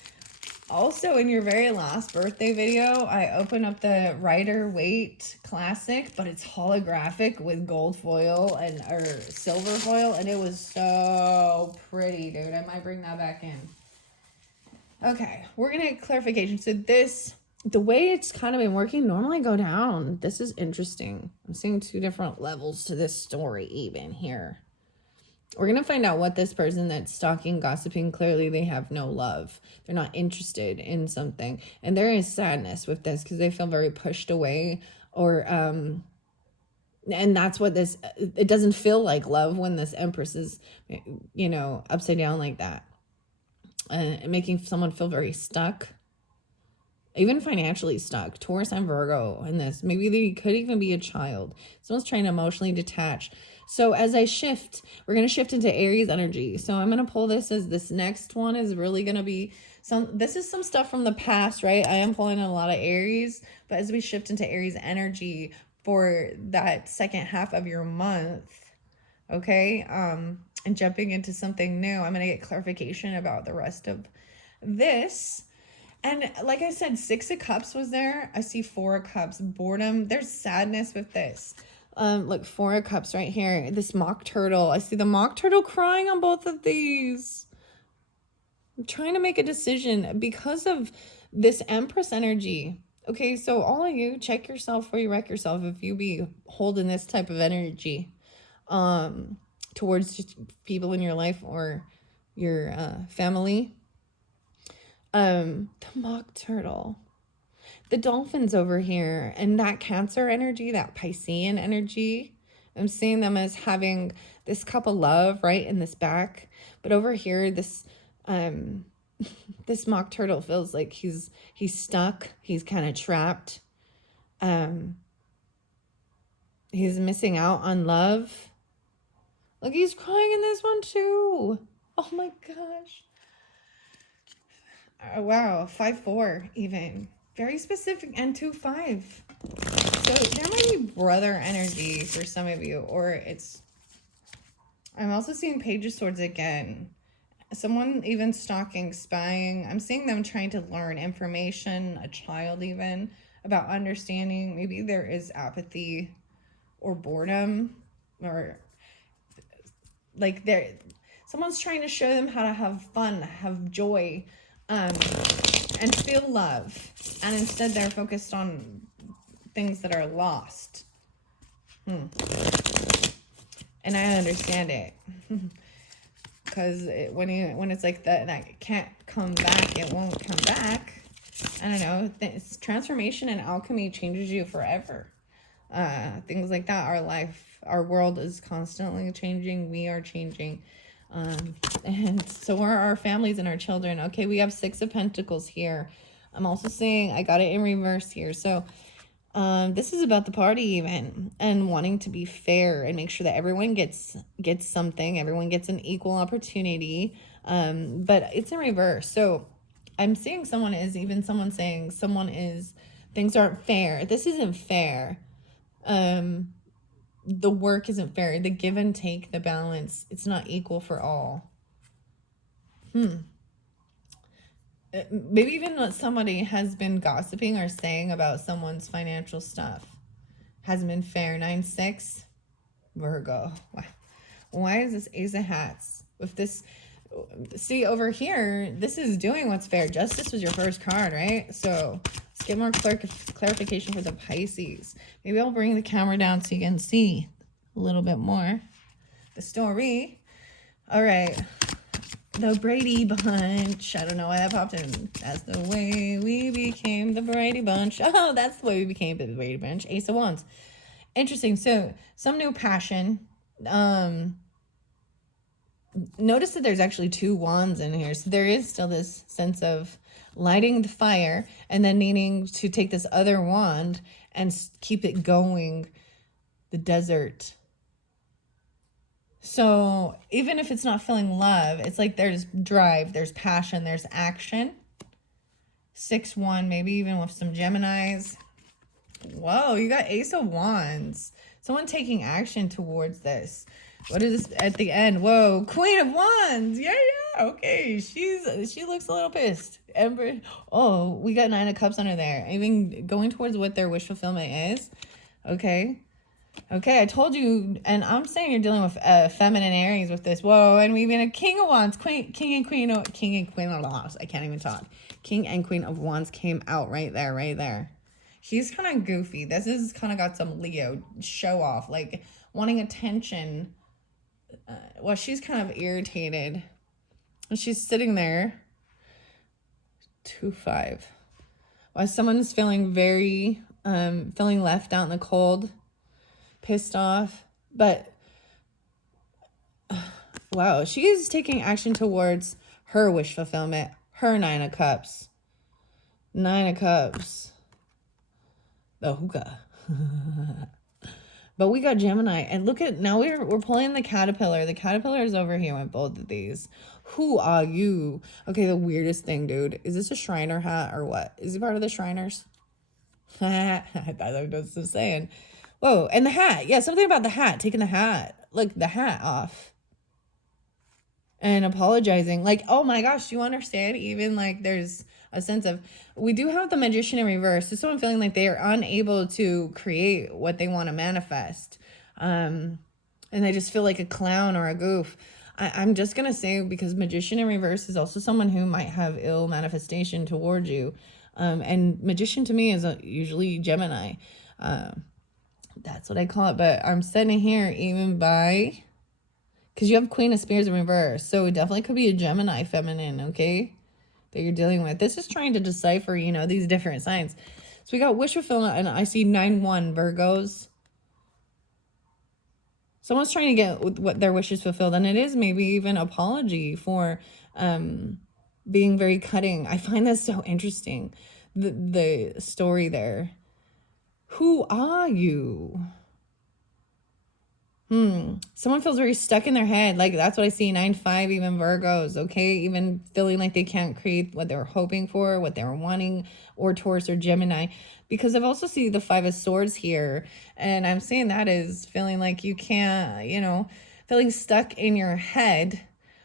also in your very last birthday video, I opened up the Rider-Waite Classic, but it's holographic with gold foil or silver foil, and it was so pretty, dude. I might bring that back in. Okay, we're going to get clarification. So this, the way it's kind of been working, normally go down. This is interesting. I'm seeing 2 different levels to this story even here. We're going to find out what this person that's stalking, gossiping, clearly they have no love. They're not interested in something. And there is sadness with this because they feel very pushed away or, and that's what this, it doesn't feel like love when this Empress is, you know, upside down like that. Making someone feel very stuck, even financially stuck. Taurus and Virgo in this. Maybe they could even be a child. Someone's trying to emotionally detach. So as I shift, we're going to shift into Aries energy. So I'm going to pull this as this next one is really going to be this is some stuff from the past, right? I am pulling a lot of Aries, but as we shift into Aries energy for that second half of your month, okay, and jumping into something new, I'm going to get clarification about the rest of this. And like I said, 6 of Cups was there. I see 4 of Cups, boredom. There's sadness with this. Look, 4 of Cups right here. This mock turtle. I see the mock turtle crying on both of these. I'm trying to make a decision because of this Empress energy. Okay, so all of you, check yourself before you wreck yourself if you be holding this type of energy towards just people in your life or your family. The mock turtle, the dolphins over here, and that Cancer energy, that Piscean energy, I'm seeing them as having this cup of love right in this back, but over here this this mock turtle feels like he's stuck, he's kind of trapped, he's missing out on love. Look, he's crying in this one too. Oh my gosh. Wow, 5-4 even. Very specific, and 2-5. So there might be brother energy for some of you, or it's... I'm also seeing Page of Swords again. Someone even stalking, spying. I'm seeing them trying to learn information, a child even, about understanding. Maybe there is apathy or boredom, or like someone's trying to show them how to have fun, have joy, and feel love. And instead they're focused on things that are lost. And I understand it. Because when it's like that can't come back, it won't come back. I don't know. Transformation and alchemy changes you forever. Things like that. Our life, our world is constantly changing. We are changing. And so are our families and our children. Okay, we have 6 of Pentacles here. I'm also saying I got it in reverse here. So this is about the party even, and wanting to be fair and make sure that everyone gets something, everyone gets an equal opportunity, but it's in reverse. So I'm seeing someone saying things aren't fair. This isn't fair. The work isn't fair. The give and take, the balance, it's not equal for all. Maybe even what somebody has been gossiping or saying about someone's financial stuff hasn't been fair. 9-6, Virgo. Why is this Ace of Hats? With this, see over here, this is doing what's fair. Justice was your first card, right? So let's get more clarification for the Pisces. Maybe I'll bring the camera down so you can see a little bit more the story. All right. The Brady Bunch. I don't know why that popped in. That's the way we became the Brady Bunch. Oh, that's the way we became the Brady Bunch. Ace of Wands. Interesting. So, some new passion. Notice that there's actually 2 wands in here. So, there is still this sense of lighting the fire and then needing to take this other wand and keep it going. The desert. So even if it's not feeling love, it's like there's drive, there's passion, there's action. 6-1, maybe even with some Geminis. Whoa, you got Ace of Wands. Someone taking action towards this. What is this at the end? Whoa, Queen of Wands. Yeah. Okay, she looks a little pissed. Ember. Oh, we got 9 of Cups under there. Even going towards what their wish fulfillment is. Okay, I told you, and I'm saying you're dealing with feminine Aries with this. Whoa, and we've been a King of Wands, King and Queen of Wands. I can't even talk. King and Queen of Wands came out right there. She's kind of goofy. This is kind of got some Leo show off, like wanting attention. Well, she's kind of irritated. She's sitting there. 2-5. While someone's feeling very, feeling left out in the cold. Pissed off, but wow, she is taking action towards her wish fulfillment, her 9 of Cups. 9 of Cups. The hookah. But we got Gemini, and look at, now we're pulling the Caterpillar. The Caterpillar is over here with both of these. Who are you? Okay, the weirdest thing, dude. Is this a Shriner hat or what? Is he part of the Shriners? I thought I was just saying. Whoa, and the hat. Yeah, something about the hat. Taking the hat. Like, the hat off. And apologizing. Like, oh my gosh, do you understand? Even, like, there's a sense of... We do have the Magician in reverse. So someone feeling like they are unable to create what they want to manifest. And they just feel like a clown or a goof. I'm just going to say, because Magician in reverse is also someone who might have ill manifestation towards you. And Magician to me is usually Gemini. That's what I call it. But I'm sitting here even by... Because you have Queen of Spears in reverse. So it definitely could be a Gemini feminine, okay? That you're dealing with. This is trying to decipher, you know, these different signs. So we got wish fulfillment, and I see 9-1 Virgos. Someone's trying to get what their wishes fulfilled. And it is maybe even apology for being very cutting. I find that so interesting. The story there. Who are you? Someone feels very stuck in their head. Like, that's what I see. 9-5, even Virgos, okay? Even feeling like they can't create what they're hoping for, what they're wanting, or Taurus or Gemini. Because I've also seen the 5 of Swords here. And I'm seeing that is feeling like you can't, you know, feeling stuck in your head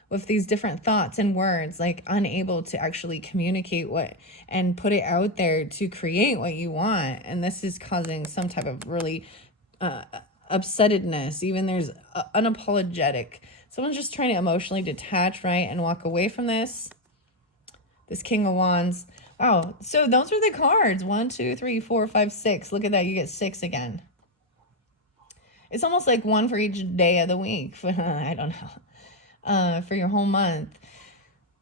with these different thoughts and words, like unable to actually communicate what and put it out there to create what you want. And this is causing some type of really upsettedness. Even there's unapologetic. Someone's just trying to emotionally detach, right, and walk away from this. This King of Wands. Wow. So those are the cards. 1, 2, 3, 4, 5, 6. Look at that. You get 6 again. It's almost like one for each day of the week. I don't know. For your whole month.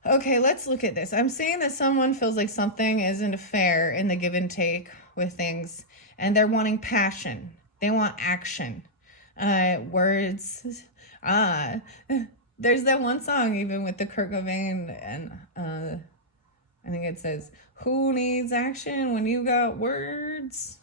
Okay, let's look at this. I'm saying that someone feels like something isn't fair in the give and take with things, and they're wanting passion. They want action. Words. There's that one song, even with the Kurt Cobain, and I think it says, "Who needs action when you got words?"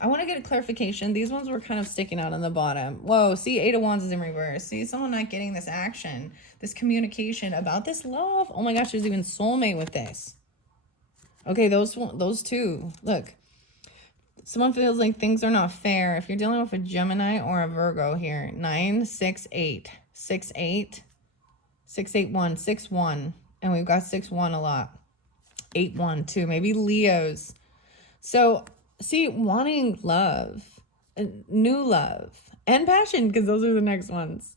I want to get a clarification. These ones were kind of sticking out on the bottom. Whoa, see, 8 of Wands is in reverse. See, someone not getting this action, this communication about this love. Oh my gosh, there's even soulmate with this. Okay, those two. Look, someone feels like things are not fair. If you're dealing with a Gemini or a Virgo here, 9, 6, 8. 6, 8. 6, 8, 1. 6, 1. And we've got 6, 1 a lot. 8, 1, 2. Maybe Leos. So, see, wanting love, new love, and passion, because those are the next ones.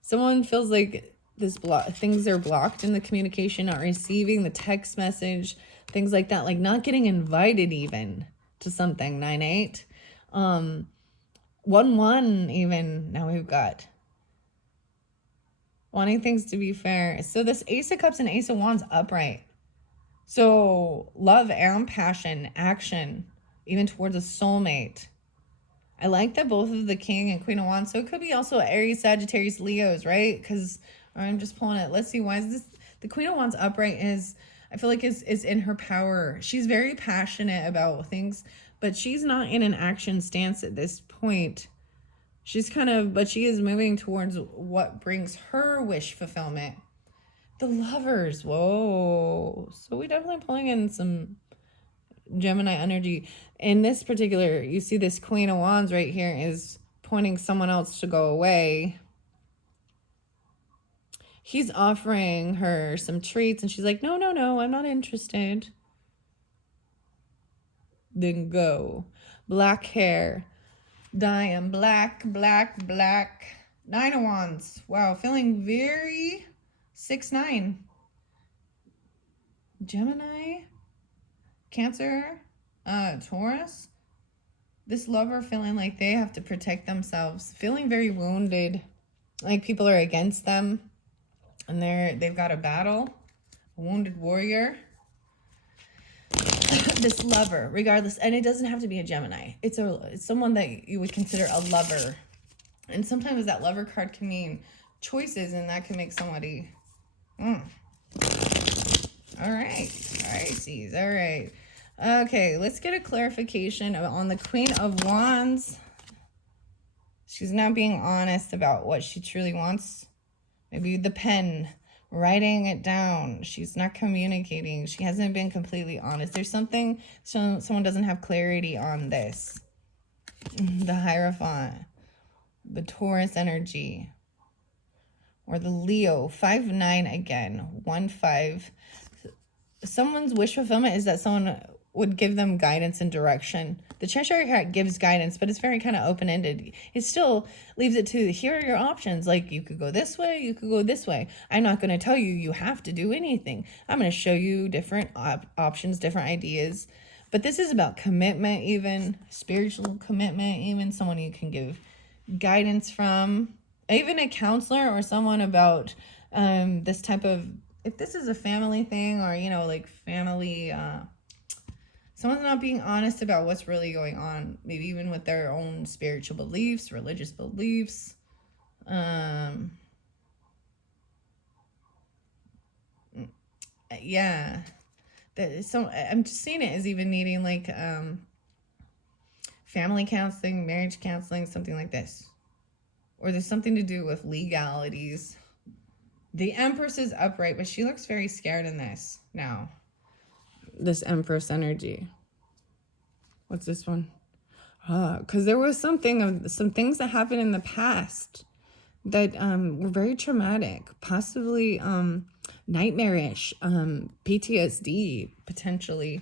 Someone feels like things are blocked in the communication, not receiving the text message, things like that, like not getting invited even to something. 9, 8. 1, 1 even. Now we've got wanting things to be fair. So this Ace of Cups and Ace of Wands upright. So love and passion, action, even towards a soulmate. I like that both of the King and Queen of Wands. So it could be also Aries, Sagittarius, Leos, right? Because I'm just pulling it. Let's see. Why is this? The Queen of Wands upright is, I feel like is in her power. She's very passionate about things, but she's not in an action stance at this point. She's but she is moving towards what brings her wish fulfillment. The Lovers. Whoa. So we definitely pulling in some Gemini energy. In this particular, you see this Queen of Wands right here is pointing someone else to go away. He's offering her some treats and she's like, no, no, no, I'm not interested. Then go. Black hair. Diane. Black, black, black. 9 of Wands. Wow, feeling very 6, 9. Gemini. Cancer. Taurus. This lover feeling like they have to protect themselves. Feeling very wounded. Like people are against them. And they've got a battle. A wounded warrior. This lover, regardless, and it doesn't have to be a Gemini. It's someone that you would consider a lover. And sometimes that lover card can mean choices, and that can make somebody. All right, Pisces. All right. Okay, let's get a clarification on the Queen of Wands. She's not being honest about what she truly wants. Maybe the pen, writing it down. She's not communicating. She hasn't been completely honest. There's something, someone doesn't have clarity on this. The Hierophant, the Taurus energy, or the Leo. 5, 9 again. 1, 5. Someone's wish fulfillment is that someone would give them guidance and direction. The Cheshire Cat gives guidance, but it's very kind of open-ended. It still leaves it to, here are your options. Like, you could go this way, you could go this way. I'm not going to tell you you have to do anything. I'm going to show you different options, different ideas. But this is about commitment, even spiritual commitment, even someone you can give guidance from. Even a counselor or someone about this type of, if this is a family thing or, you know, like family, someone's not being honest about what's really going on, maybe even with their own spiritual beliefs, religious beliefs. Yeah. So I'm just seeing it as even needing like family counseling, marriage counseling, something like this. Or there's something to do with legalities. The Empress is upright, but she looks very scared in this now. This Empress energy. What's this one? Because there was some things that happened in the past that were very traumatic, possibly nightmarish, PTSD, potentially.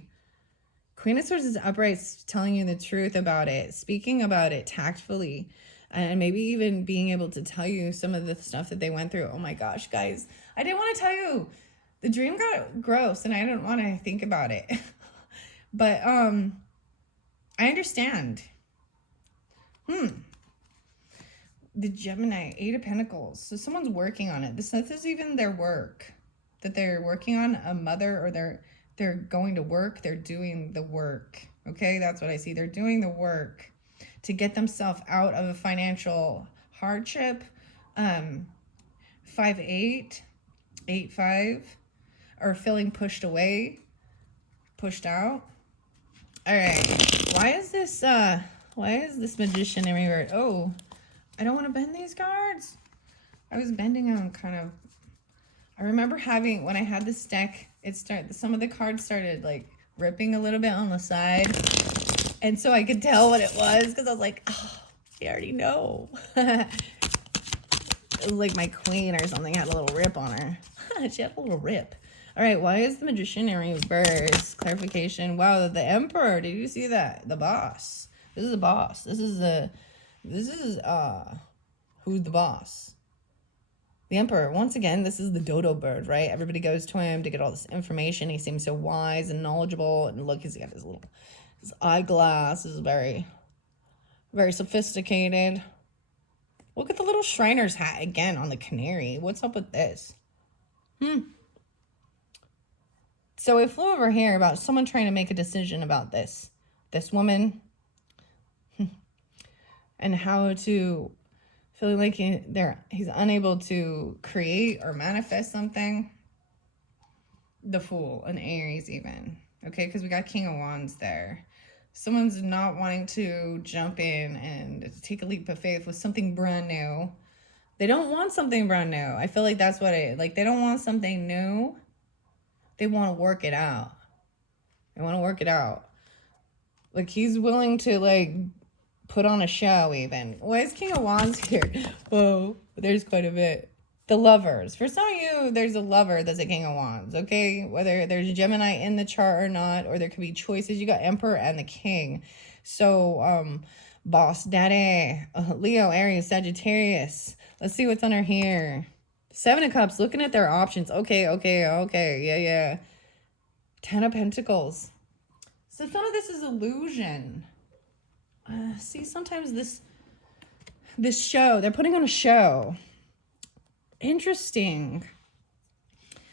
Queen of Swords is upright, telling you the truth about it, speaking about it tactfully, and maybe even being able to tell you some of the stuff that they went through. Oh my gosh, guys, I didn't want to tell you. The dream got gross, and I didn't want to think about it. But I understand. The Gemini, 8 of Pentacles. So someone's working on it. This is even their work that they're working on. A mother, or they're going to work. They're doing the work. Okay, that's what I see. They're doing the work to get themselves out of a financial hardship. 5-8, 8-5, or feeling pushed away, pushed out. All right. Why is this Magician in reverse? Oh, I don't want to bend these cards. I was bending them kind of. I remember having, when I had this deck, some of the cards started like ripping a little bit on the side. And so I could tell what it was, because I was like, oh, I already know. It was like my queen or something had a little rip on her. She had a little rip. All right, why is the Magician in reverse? Clarification. Wow, the Emperor. Did you see that? The boss. This is the boss. This is who's the boss? The Emperor. Once again, this is the dodo bird, right? Everybody goes to him to get all this information. He seems so wise and knowledgeable. And look, he's got his eyeglass. Is very, very sophisticated. Look at the little Shriner's hat again on the canary. What's up with this? So it flew over here about someone trying to make a decision about this woman, and how to feel like he's unable to create or manifest something. The Fool, an Aries even. Okay, because we got King of Wands there. Someone's not wanting to jump in and take a leap of faith with something brand new. They don't want something brand new. I feel like that's what they don't want something new. They want to work it out. Like, he's willing to, like, put on a show even. Why is King of Wands here? Whoa, there's quite a bit. The Lovers. For some of you, there's a lover that's a King of Wands, okay? Whether there's Gemini in the chart or not, or there could be choices. You got Emperor and the King. So, Boss Daddy, Leo, Aries, Sagittarius. Let's see what's under here. 7 of Cups, looking at their options. Okay. Yeah. 10 of Pentacles. So some of this is illusion. See, sometimes this show, they're putting on a show. Interesting.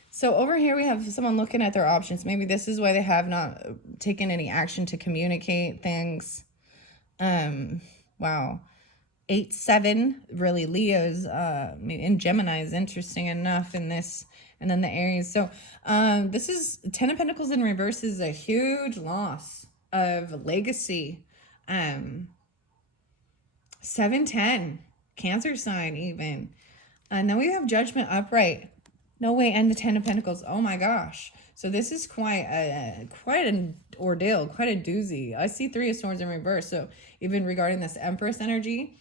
So over here we have someone looking at their options. Maybe this is why they have not taken any action to communicate things. Wow. 8-7, really Leo's, in Gemini is interesting enough in this, and then the Aries. So this is 10 of Pentacles in reverse is a huge loss of legacy. 7-10, Cancer sign even. And then we have Judgment upright. No way, and the 10 of Pentacles. Oh my gosh. So this is quite an ordeal, quite a doozy. I see 3 of Swords in reverse. So even regarding this Empress energy,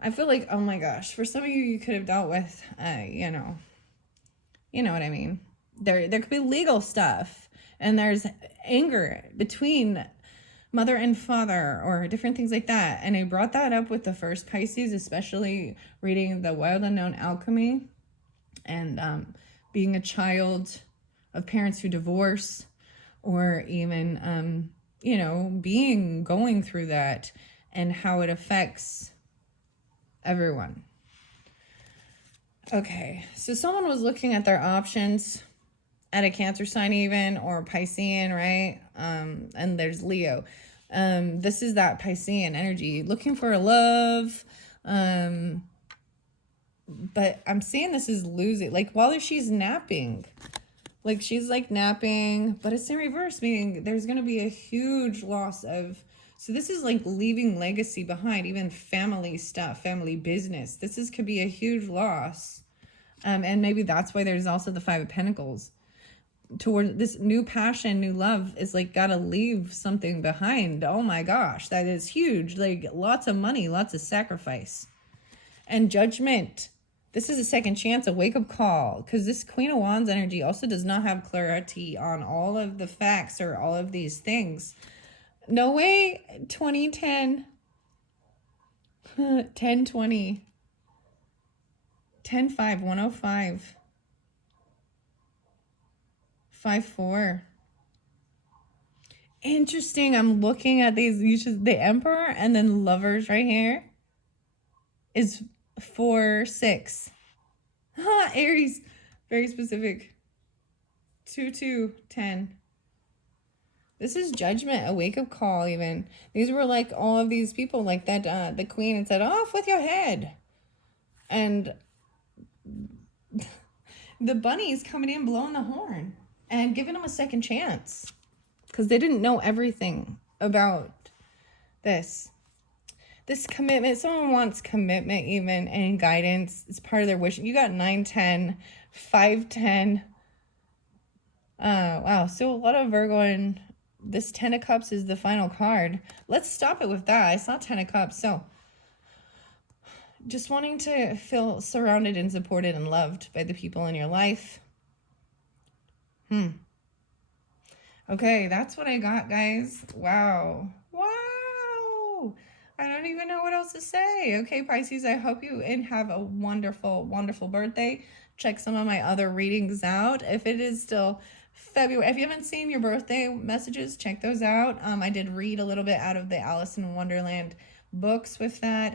I feel like, oh my gosh, for some of you could have dealt with, you know what I mean? There could be legal stuff, and there's anger between mother and father, or different things like that. And I brought that up with the first Pisces, especially reading the Wild Unknown Alchemy, and being a child of parents who divorce, or even, going through that, and how it affects everyone. Okay, so someone was looking at their options at a Cancer sign even, or Piscean, right? And there's Leo. This is that Piscean energy, looking for a love. But I'm seeing this is losing, like while she's napping. Like she's like napping, but it's in reverse, meaning there's going to be a huge loss of So this is like leaving legacy behind, even family stuff, family business. Could be a huge loss. And maybe that's why there's also the Five of Pentacles. Toward this new passion, new love is like gotta leave something behind. Oh my gosh, that is huge. Like lots of money, lots of sacrifice. And Judgment. This is a second chance, a wake-up call, because this Queen of Wands energy also does not have clarity on all of the facts or all of these things. No way, 2010, 1020, 10-5, 105, 5-4. Interesting. I'm looking at these. The Emperor and then Lovers right here is 4-6. Aries, very specific. 2-2-10. This is Judgment, a wake-up call even. These were like all of these people like that, the Queen had said, off with your head. And the bunny's coming in blowing the horn and giving them a second chance. Because they didn't know everything about this. This commitment, someone wants commitment even and guidance. It's part of their wish. You got 9-10, 5-10. Wow, so a lot of Virgo, and this 10 of Cups is the final card. Let's stop it with that. I saw 10 of Cups. So just wanting to feel surrounded and supported and loved by the people in your life. Okay, that's what I got, guys. Wow. Wow. I don't even know what else to say. Okay, Pisces, I hope you have a wonderful, wonderful birthday. Check some of my other readings out. If it is still February, if you haven't seen your birthday messages, check those out. I did read a little bit out of the Alice in Wonderland books with that.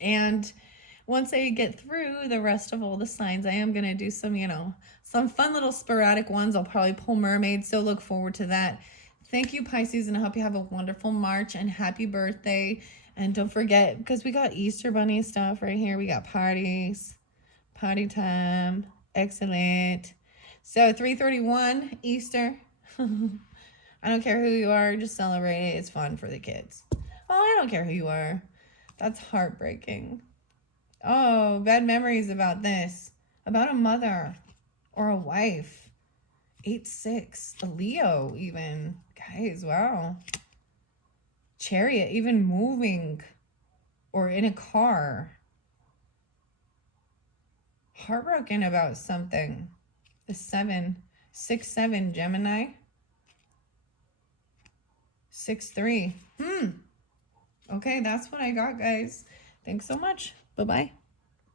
And once I get through the rest of all the signs, I am going to do some, some fun little sporadic ones. I'll probably pull mermaids, so look forward to that. Thank you, Pisces, and I hope you have a wonderful March and happy birthday. And don't forget, because we got Easter Bunny stuff right here. We got parties, party time. Excellent. So 3/31, Easter. I don't care who you are. Just celebrate it. It's fun for the kids. Oh, I don't care who you are. That's heartbreaking. Oh, bad memories about this. About a mother or a wife. 8-6. A Leo even. Guys, wow. Chariot, even moving or in a car. Heartbroken about something. The 7. 6-7 Gemini. 6-3. Okay, that's what I got, guys. Thanks so much. Bye-bye.